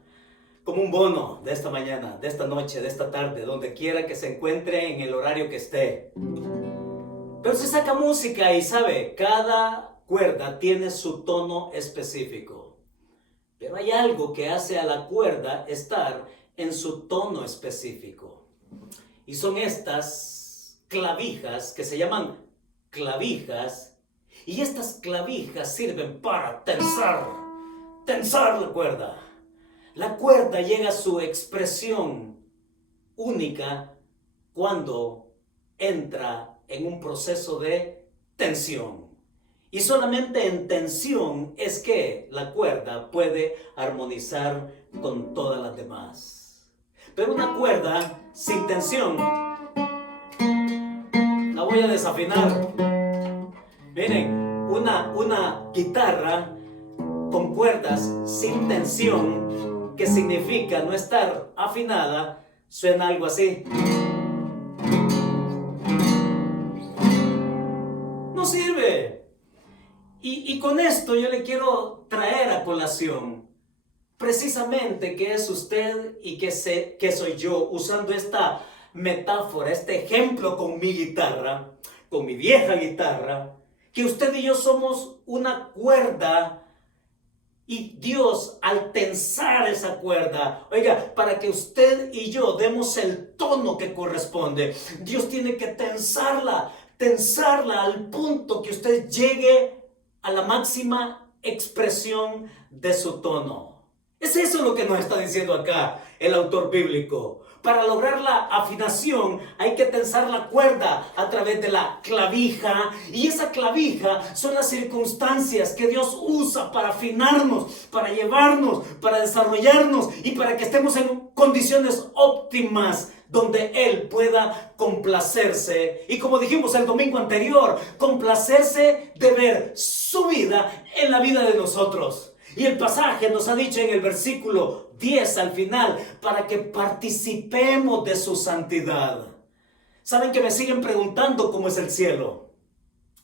como un bono de esta mañana, de esta noche, de esta tarde, donde quiera que se encuentre, en el horario que esté. Pero se saca música y sabe, cada cuerda tiene su tono específico. Pero hay algo que hace a la cuerda estar en su tono específico. Y son estas clavijas que se llaman clavijas. Y estas clavijas sirven para tensar la cuerda. La cuerda llega a su expresión única cuando entra en un proceso de tensión. Y solamente en tensión es que la cuerda puede armonizar con todas las demás. Pero una cuerda sin tensión, la voy a desafinar. Miren, una guitarra con cuerdas sin tensión, que significa no estar afinada, suena algo así. No sirve. Y con esto yo le quiero traer a colación precisamente qué es usted y qué soy yo, usando esta metáfora, este ejemplo con mi guitarra, con mi vieja guitarra, que usted y yo somos una cuerda. Y Dios, al tensar esa cuerda, oiga, para que usted y yo demos el tono que corresponde, Dios tiene que tensarla al punto que usted llegue a la máxima expresión de su tono. Es eso lo que nos está diciendo acá el autor bíblico. Para lograr la afinación hay que tensar la cuerda a través de la clavija. Y esa clavija son las circunstancias que Dios usa para afinarnos, para llevarnos, para desarrollarnos y para que estemos en condiciones óptimas donde Él pueda complacerse. Y como dijimos el domingo anterior, complacerse de ver su vida en la vida de nosotros. Y el pasaje nos ha dicho en el versículo 10 al final, para que participemos de su santidad. Saben que me siguen preguntando cómo es el cielo.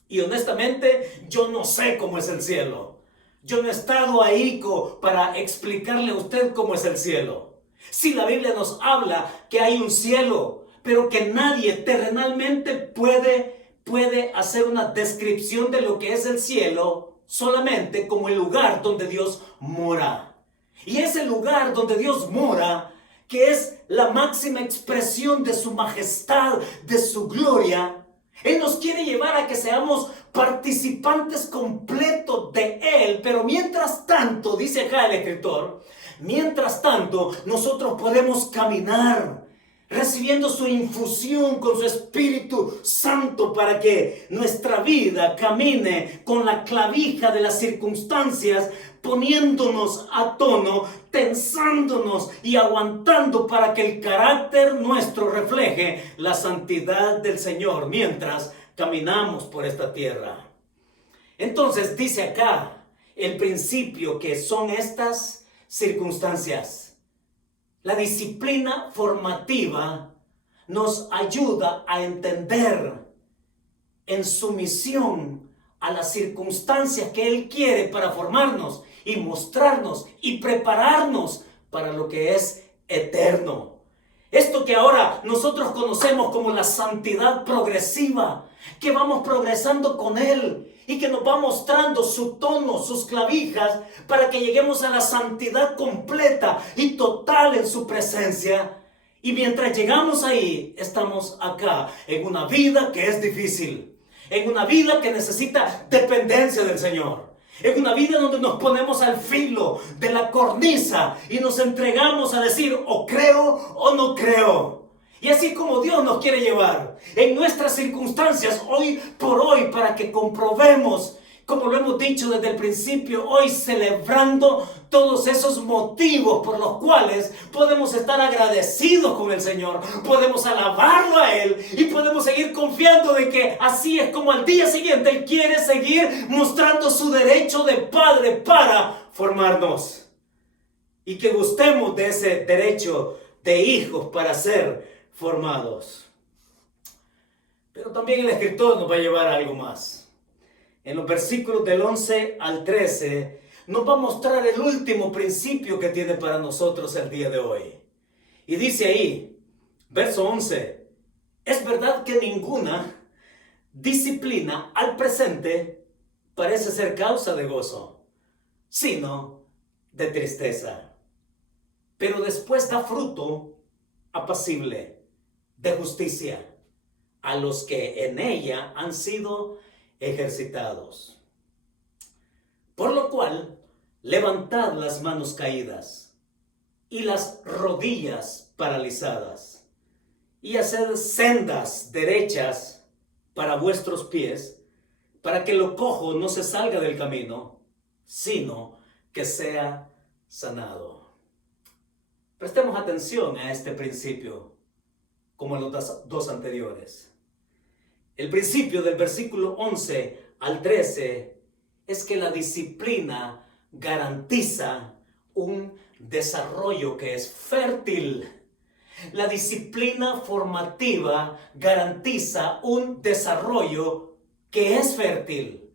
Y honestamente, yo no sé cómo es el cielo. Yo no he estado ahí para explicarle a usted cómo es el cielo. Si la Biblia nos habla que hay un cielo, pero que nadie terrenalmente puede hacer una descripción de lo que es el cielo, solamente como el lugar donde Dios mora. Y ese lugar donde Dios mora, que es la máxima expresión de su majestad, de su gloria, Él nos quiere llevar a que seamos participantes completos de Él. Pero mientras tanto, dice acá el escritor, mientras tanto nosotros podemos caminar recibiendo su infusión con su Espíritu Santo para que nuestra vida camine con la clavija de las circunstancias, poniéndonos a tono, tensándonos y aguantando para que el carácter nuestro refleje la santidad del Señor mientras caminamos por esta tierra. Entonces dice acá el principio que son estas circunstancias. La disciplina formativa nos ayuda a entender en sumisión a las circunstancias que Él quiere para formarnos y mostrarnos y prepararnos para lo que es eterno. Esto que ahora nosotros conocemos como la santidad progresiva, que vamos progresando con Él y que nos va mostrando su tono, sus clavijas, para que lleguemos a la santidad completa y total en su presencia. Y mientras llegamos ahí, estamos acá en una vida que es difícil, en una vida que necesita dependencia del Señor, en una vida donde nos ponemos al filo de la cornisa y nos entregamos a decir o creo o no creo. Y así como Dios nos quiere llevar en nuestras circunstancias hoy por hoy, para que comprobemos, como lo hemos dicho desde el principio, hoy celebrando todos esos motivos por los cuales podemos estar agradecidos con el Señor, podemos alabarlo a Él y podemos seguir confiando de que así es como al día siguiente Él quiere seguir mostrando su derecho de Padre para formarnos. Y que gustemos de ese derecho de hijos para ser formados. Pero también el escritor nos va a llevar a algo más. En los versículos del 11 al 13 nos va a mostrar el último principio que tiene para nosotros el día de hoy. Y dice ahí, verso 11, es verdad que ninguna disciplina al presente parece ser causa de gozo, sino de tristeza. Pero después da fruto apacible de justicia a los que en ella han sido ejercitados. Por lo cual, levantad las manos caídas y las rodillas paralizadas, y haced sendas derechas para vuestros pies, para que lo cojo no se salga del camino, sino que sea sanado. Prestemos atención a este principio, como en los dos anteriores. El principio del versículo 11 al 13 es que la disciplina garantiza un desarrollo que es fértil. La disciplina formativa garantiza un desarrollo que es fértil,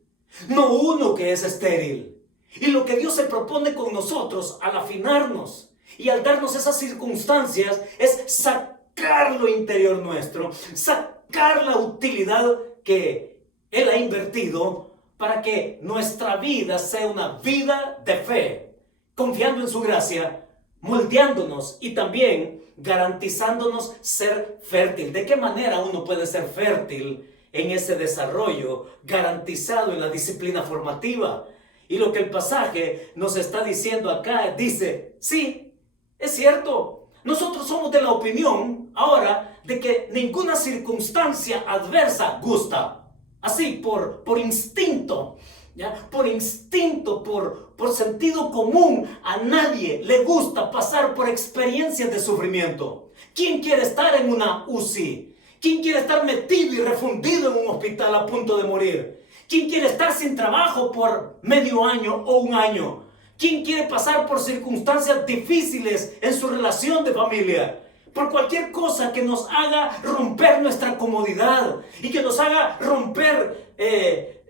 no uno que es estéril. Y lo que Dios se propone con nosotros al afinarnos y al darnos esas circunstancias es sacar lo interior nuestro, sacar la utilidad que Él ha invertido para que nuestra vida sea una vida de fe, confiando en su gracia, moldeándonos y también garantizándonos ser fértil. ¿De qué manera uno puede ser fértil en ese desarrollo garantizado en la disciplina formativa? Y lo que el pasaje nos está diciendo acá dice, sí, es cierto, nosotros somos de la opinión ahora de que ninguna circunstancia adversa gusta. Así, por instinto, ¿ya? Por instinto, por sentido común, a nadie le gusta pasar por experiencias de sufrimiento. ¿Quién quiere estar en una UCI? ¿Quién quiere estar metido y refundido en un hospital a punto de morir? ¿Quién quiere estar sin trabajo por medio año o un año? ¿Quién quiere pasar por circunstancias difíciles en su relación de familia? Por cualquier cosa que nos haga romper nuestra comodidad y que nos haga romper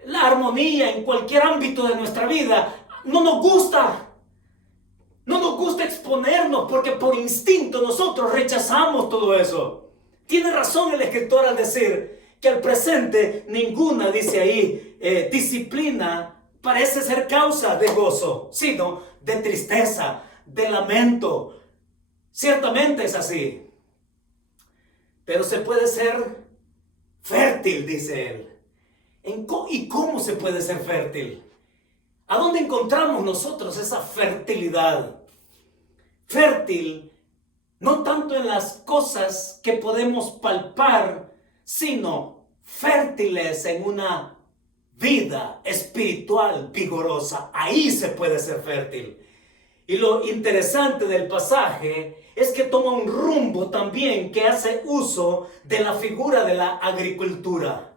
la armonía en cualquier ámbito de nuestra vida, no nos gusta. No nos gusta exponernos porque por instinto nosotros rechazamos todo eso. Tiene razón el escritor al decir que al presente ninguna, dice ahí, disciplina parece ser causa de gozo, sino de tristeza, de lamento. Ciertamente es así, pero se puede ser fértil, dice él. ¿Y cómo se puede ser fértil? ¿A dónde encontramos nosotros esa fertilidad? Fértil, no tanto en las cosas que podemos palpar, sino fértiles en una vida espiritual vigorosa. Ahí se puede ser fértil. Y lo interesante del pasaje es que toma un rumbo también que hace uso de la figura de la agricultura.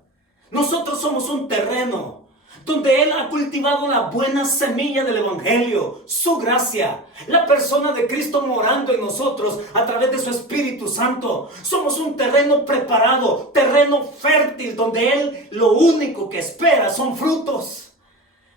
Nosotros somos un terreno donde Él ha cultivado la buena semilla del Evangelio, su gracia, la persona de Cristo morando en nosotros a través de su Espíritu Santo. Somos un terreno preparado, terreno fértil, donde Él lo único que espera son frutos,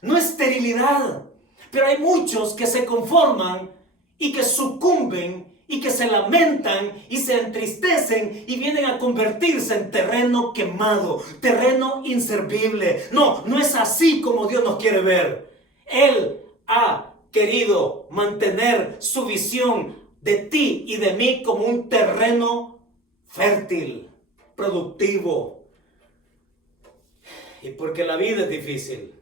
no esterilidad. Pero hay muchos que se conforman y que sucumben y que se lamentan y se entristecen y vienen a convertirse en terreno quemado, terreno inservible. No, no es así como Dios nos quiere ver. Él ha querido mantener su visión de ti y de mí como un terreno fértil, productivo. Y porque la vida es difícil.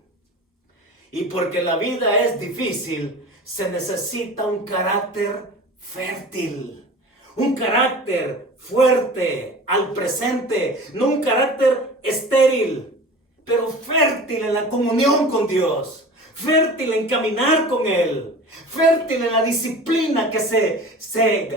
Y porque la vida es difícil, se necesita un carácter fértil, un carácter fuerte al presente, no un carácter estéril, pero fértil en la comunión con Dios, fértil en caminar con Él, fértil en la disciplina que se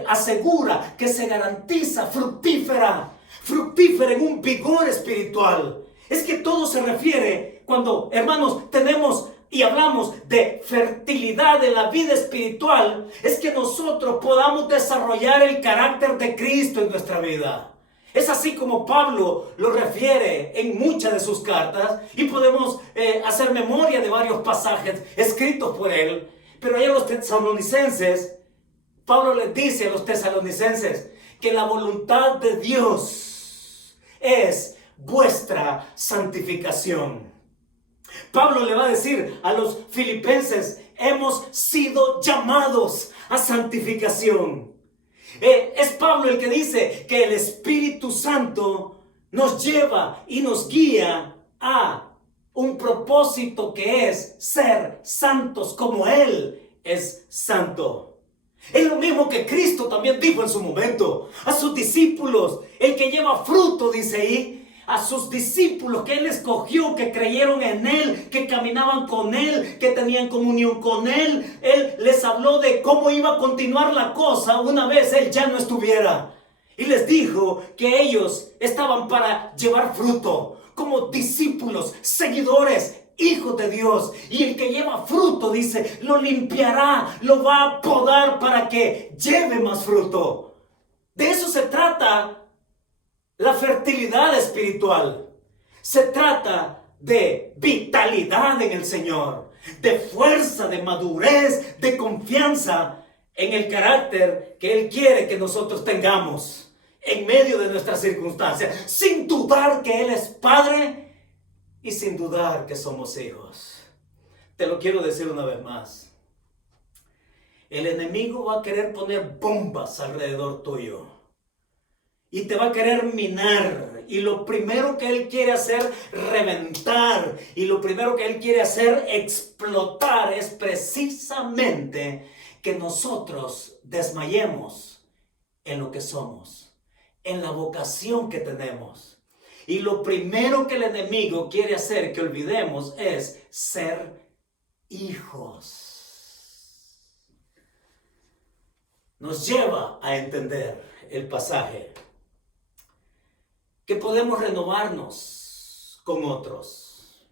asegura, que se garantiza, fructífera en un vigor espiritual. Es que todo se refiere cuando, hermanos, tenemos y hablamos de fertilidad en la vida espiritual, es que nosotros podamos desarrollar el carácter de Cristo en nuestra vida. Es así como Pablo lo refiere en muchas de sus cartas y podemos hacer memoria de varios pasajes escritos por él. Pero ahí a los tesalonicenses, Pablo les dice a los tesalonicenses que la voluntad de Dios es vuestra santificación. Pablo le va a decir a los filipenses, hemos sido llamados a santificación. Es Pablo el que dice que el Espíritu Santo nos lleva y nos guía a un propósito que es ser santos como Él es santo. Es lo mismo que Cristo también dijo en su momento a sus discípulos, el que lleva fruto, dice ahí, a sus discípulos que Él escogió, que creyeron en Él, que caminaban con Él, que tenían comunión con Él. Él les habló de cómo iba a continuar la cosa una vez Él ya no estuviera. Y les dijo que ellos estaban para llevar fruto, como discípulos, seguidores, hijos de Dios. Y el que lleva fruto, dice, lo limpiará, lo va a podar para que lleve más fruto. De eso se trata la fertilidad espiritual. Se trata de vitalidad en el Señor, de fuerza, de madurez, de confianza en el carácter que Él quiere que nosotros tengamos en medio de nuestras circunstancias, sin dudar que Él es Padre y sin dudar que somos hijos. Te lo quiero decir una vez más. El enemigo va a querer poner bombas alrededor tuyo y te va a querer minar, y lo primero que él quiere hacer, reventar, y lo primero que él quiere hacer, explotar, es precisamente que nosotros desmayemos en lo que somos, en la vocación que tenemos. Y lo primero que el enemigo quiere hacer que olvidemos es ser hijos. Nos lleva a entender el pasaje que podemos renovarnos con otros.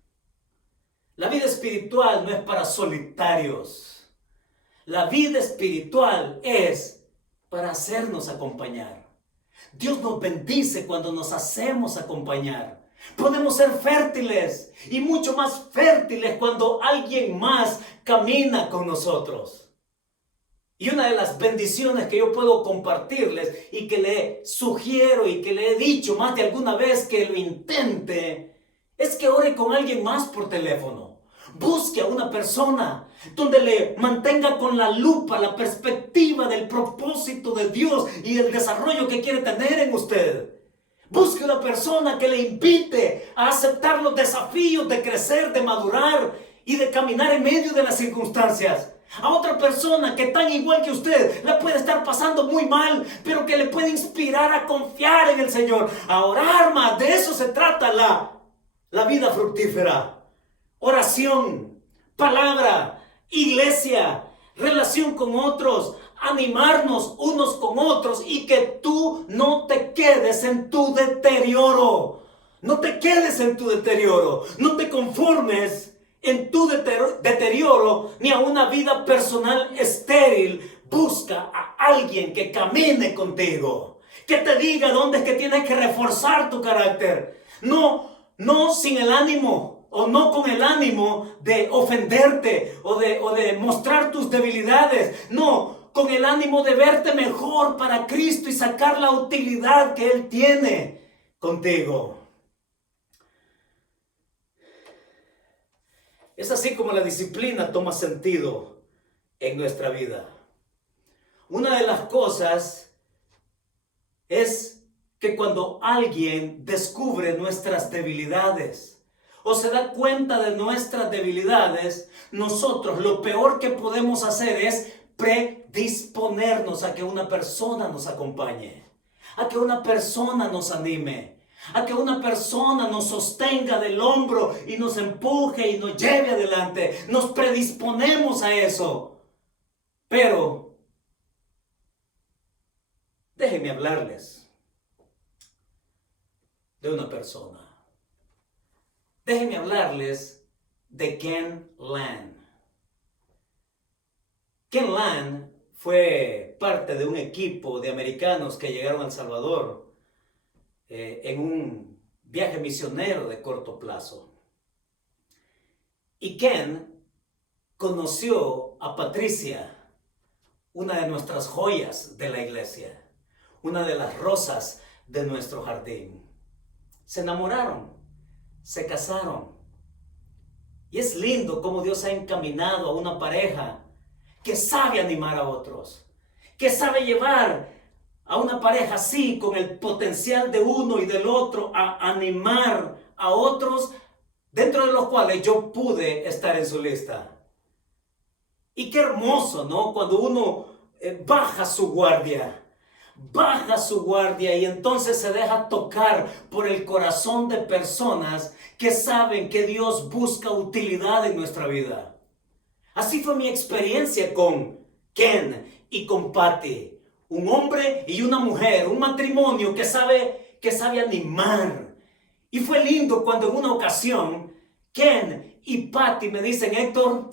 La vida espiritual no es para solitarios. La vida espiritual es para hacernos acompañar. Dios nos bendice cuando nos hacemos acompañar. Podemos ser fértiles y mucho más fértiles cuando alguien más camina con nosotros. Y una de las bendiciones que yo puedo compartirles y que le sugiero y que le he dicho más de alguna vez que lo intente, es que ore con alguien más por teléfono. Busque a una persona donde le mantenga con la lupa la perspectiva del propósito de Dios y el desarrollo que quiere tener en usted. Busque una persona que le invite a aceptar los desafíos de crecer, de madurar y de caminar en medio de las circunstancias. A otra persona que tan igual que usted la puede estar pasando muy mal, pero que le puede inspirar a confiar en el Señor, a orar más. De eso se trata la vida fructífera. Oración, palabra, iglesia, relación con otros, animarnos unos con otros y que tú no te quedes en tu deterioro. No te quedes en tu deterioro. No te conformes en tu deterioro ni a una vida personal estéril. Busca a alguien que camine contigo, que te diga dónde es que tienes que reforzar tu carácter. No sin el ánimo o no con el ánimo de ofenderte o de mostrar tus debilidades. No, con el ánimo de verte mejor para Cristo y sacar la utilidad que Él tiene contigo. Es así como la disciplina toma sentido en nuestra vida. Una de las cosas es que cuando alguien descubre nuestras debilidades o se da cuenta de nuestras debilidades, nosotros lo peor que podemos hacer es predisponernos a que una persona nos acompañe, a que una persona nos anime, a que una persona nos sostenga del hombro y nos empuje y nos lleve adelante. Nos predisponemos a eso. Pero déjenme hablarles de una persona. Déjenme hablarles de Ken Lam. Ken Lam fue parte de un equipo de americanos que llegaron a El Salvador en un viaje misionero de corto plazo. Y Ken conoció a Patricia, una de nuestras joyas de la iglesia, una de las rosas de nuestro jardín. Se enamoraron, se casaron. Y es lindo cómo Dios ha encaminado a una pareja que sabe animar a otros, que sabe llevar a una pareja así, con el potencial de uno y del otro, a animar a otros, dentro de los cuales yo pude estar en su lista. Y qué hermoso, ¿no? Cuando uno baja su guardia y entonces se deja tocar por el corazón de personas que saben que Dios busca utilidad en nuestra vida. Así fue mi experiencia con Ken y con Patty, un hombre y una mujer, un matrimonio que sabe animar. Y fue lindo cuando en una ocasión Ken y Patty me dicen: Héctor,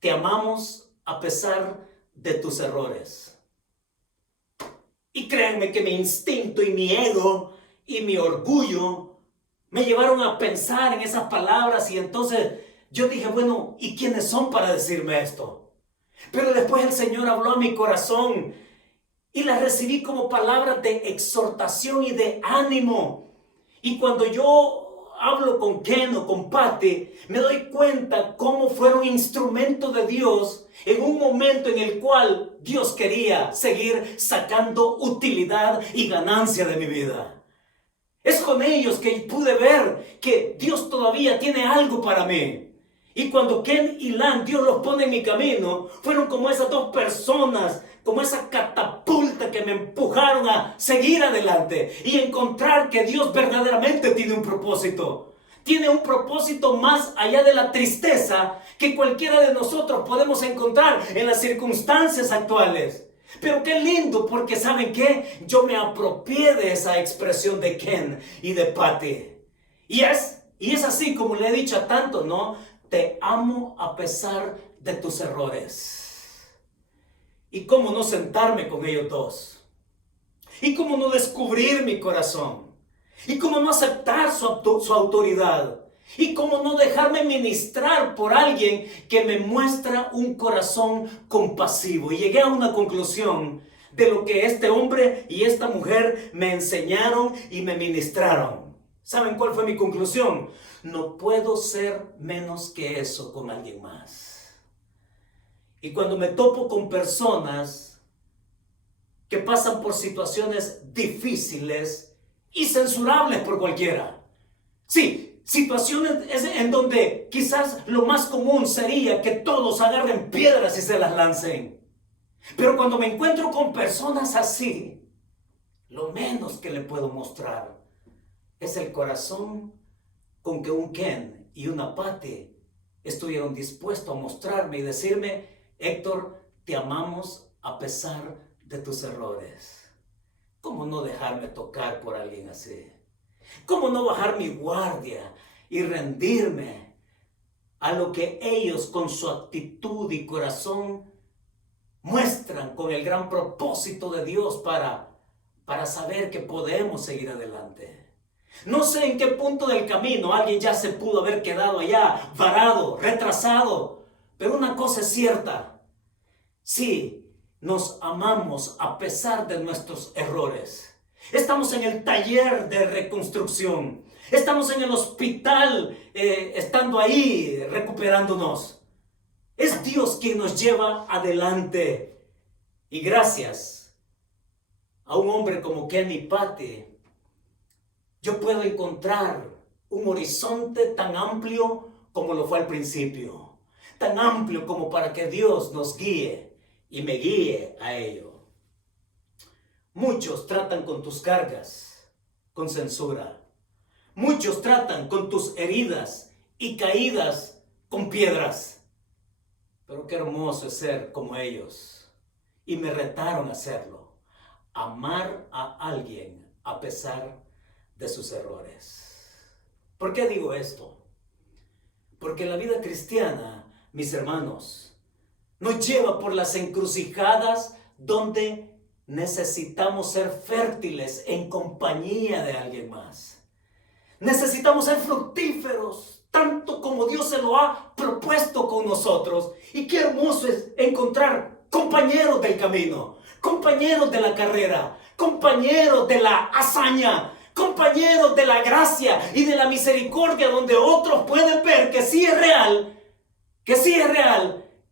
te amamos a pesar de tus errores. Y créanme que mi instinto y mi ego y mi orgullo me llevaron a pensar en esas palabras, y entonces yo dije, bueno, ¿y quiénes son para decirme esto? Pero después el Señor habló a mi corazón y las recibí como palabras de exhortación y de ánimo. Y cuando yo hablo con Ken o con Patty, me doy cuenta cómo fueron instrumentos de Dios en un momento en el cual Dios quería seguir sacando utilidad y ganancia de mi vida. Es con ellos que pude ver que Dios todavía tiene algo para mí. Y cuando Ken y Lan, Dios los pone en mi camino, fueron como esas dos personas, como esa catapulta que me empujaron a seguir adelante y encontrar que Dios verdaderamente tiene un propósito. Tiene un propósito más allá de la tristeza que cualquiera de nosotros podemos encontrar en las circunstancias actuales. Pero qué lindo, porque ¿saben qué? Yo me apropié de esa expresión de Ken y de Patty. Y es así como le he dicho a tanto, ¿no? Te amo a pesar de tus errores. ¿Y cómo no sentarme con ellos dos? ¿Y cómo no descubrir mi corazón? ¿Y cómo no aceptar su autoridad? ¿Y cómo no dejarme ministrar por alguien que me muestra un corazón compasivo? Y llegué a una conclusión de lo que este hombre y esta mujer me enseñaron y me ministraron. ¿Saben cuál fue mi conclusión? No puedo ser menos que eso con alguien más. Y cuando me topo con personas que pasan por situaciones difíciles y censurables por cualquiera, sí, situaciones en donde quizás lo más común sería que todos agarren piedras y se las lancen. Pero cuando me encuentro con personas así, lo menos que le puedo mostrar es el corazón con que un Ken y una Patty estuvieron dispuestos a mostrarme y decirme: Héctor, te amamos a pesar de tus errores. ¿Cómo no dejarme tocar por alguien así? ¿Cómo no bajar mi guardia y rendirme a lo que ellos con su actitud y corazón muestran con el gran propósito de Dios para saber que podemos seguir adelante? No sé en qué punto del camino alguien ya se pudo haber quedado allá, varado, retrasado, pero una cosa es cierta: sí, nos amamos a pesar de nuestros errores. Estamos en el taller de reconstrucción. Estamos en el hospital, estando ahí, recuperándonos. Es Dios quien nos lleva adelante. Y gracias a un hombre como Ken y Patty, yo puedo encontrar un horizonte tan amplio como lo fue al principio. Tan amplio como para que Dios nos guíe y me guíe a ello. Muchos tratan con tus cargas con censura. Muchos tratan con tus heridas y caídas con piedras. Pero qué hermoso es ser como ellos. Y me retaron a hacerlo. Amar a alguien a pesar de sus errores. ¿Por qué digo esto? Porque la vida cristiana, mis hermanos, nos lleva por las encrucijadas donde necesitamos ser fértiles en compañía de alguien más. Necesitamos ser fructíferos, tanto como Dios se lo ha propuesto con nosotros. Y qué hermoso es encontrar compañeros del camino, compañeros de la carrera, compañeros de la hazaña, compañeros de la gracia y de la misericordia, donde otros pueden ver que sí es real,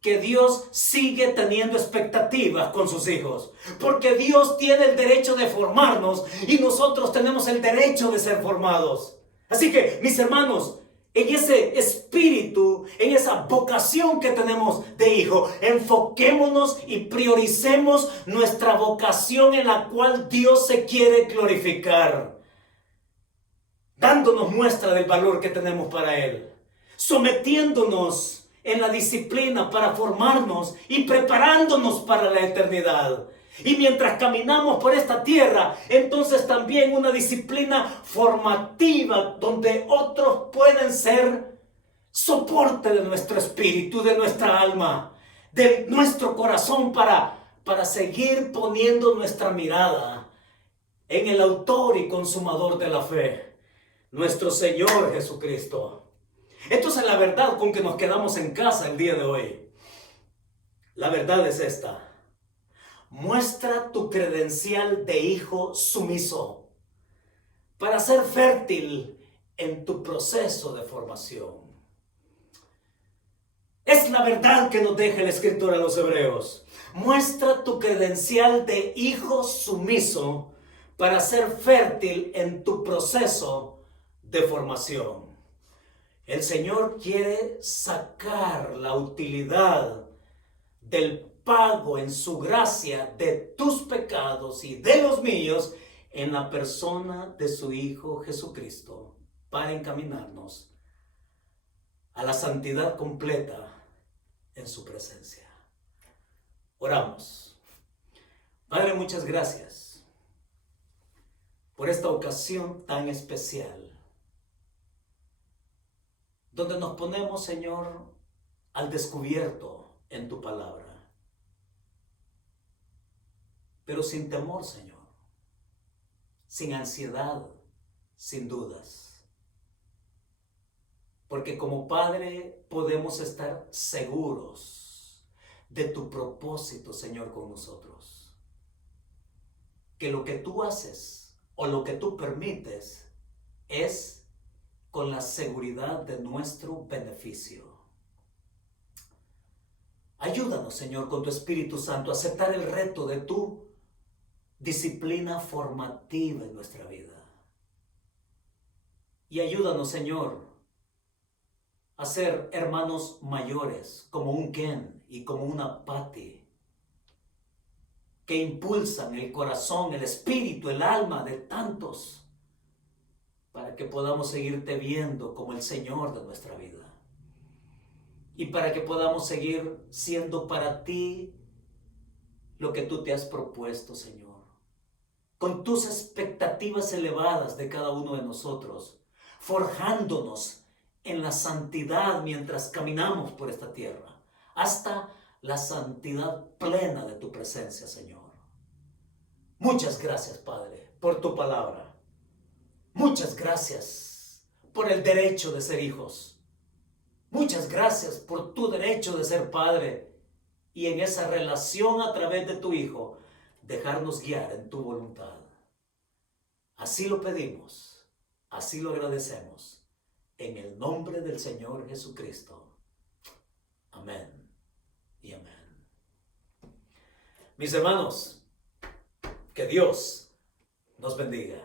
que Dios sigue teniendo expectativas con sus hijos, porque Dios tiene el derecho de formarnos y nosotros tenemos el derecho de ser formados. Así que, mis hermanos, en ese espíritu, en esa vocación que tenemos de hijo, enfoquémonos y prioricemos nuestra vocación en la cual Dios se quiere glorificar, dándonos muestra del valor que tenemos para Él, sometiéndonos en la disciplina para formarnos y preparándonos para la eternidad. Y mientras caminamos por esta tierra, entonces también una disciplina formativa donde otros pueden ser soporte de nuestro espíritu, de nuestra alma, de nuestro corazón para seguir poniendo nuestra mirada en el autor y consumador de la fe, nuestro Señor Jesucristo. Entonces la verdad con que nos quedamos en casa el día de hoy, la verdad es esta: muestra tu credencial de hijo sumiso para ser fértil en tu proceso de formación. Es la verdad que nos deja el escritor a los hebreos. Muestra tu credencial de hijo sumiso para ser fértil en tu proceso de formación. El Señor quiere sacar la utilidad del pago en su gracia de tus pecados y de los míos en la persona de su Hijo Jesucristo, para encaminarnos a la santidad completa en su presencia. Oramos. Padre, muchas gracias por esta ocasión tan especial, donde nos ponemos, Señor, al descubierto en tu palabra, pero sin temor, Señor, sin ansiedad, sin dudas, porque como Padre podemos estar seguros de tu propósito, Señor, con nosotros, que lo que tú haces o lo que tú permites es con la seguridad de nuestro beneficio. Ayúdanos, Señor, con tu Espíritu Santo a aceptar el reto de tu disciplina formativa en nuestra vida. Y ayúdanos, Señor, a ser hermanos mayores como un Ken y como una Patty, que impulsan el corazón, el espíritu, el alma de tantos, para que podamos seguirte viendo como el Señor de nuestra vida. Y para que podamos seguir siendo para ti lo que tú te has propuesto, Señor. Con tus expectativas elevadas de cada uno de nosotros, forjándonos en la santidad mientras caminamos por esta tierra, hasta la santidad plena de tu presencia, Señor. Muchas gracias, Padre, por tu palabra. Muchas gracias por el derecho de ser hijos. Muchas gracias por tu derecho de ser padre y en esa relación a través de tu Hijo, dejarnos guiar en tu voluntad. Así lo pedimos, así lo agradecemos, en el nombre del Señor Jesucristo. Amén y amén. Mis hermanos, que Dios nos bendiga.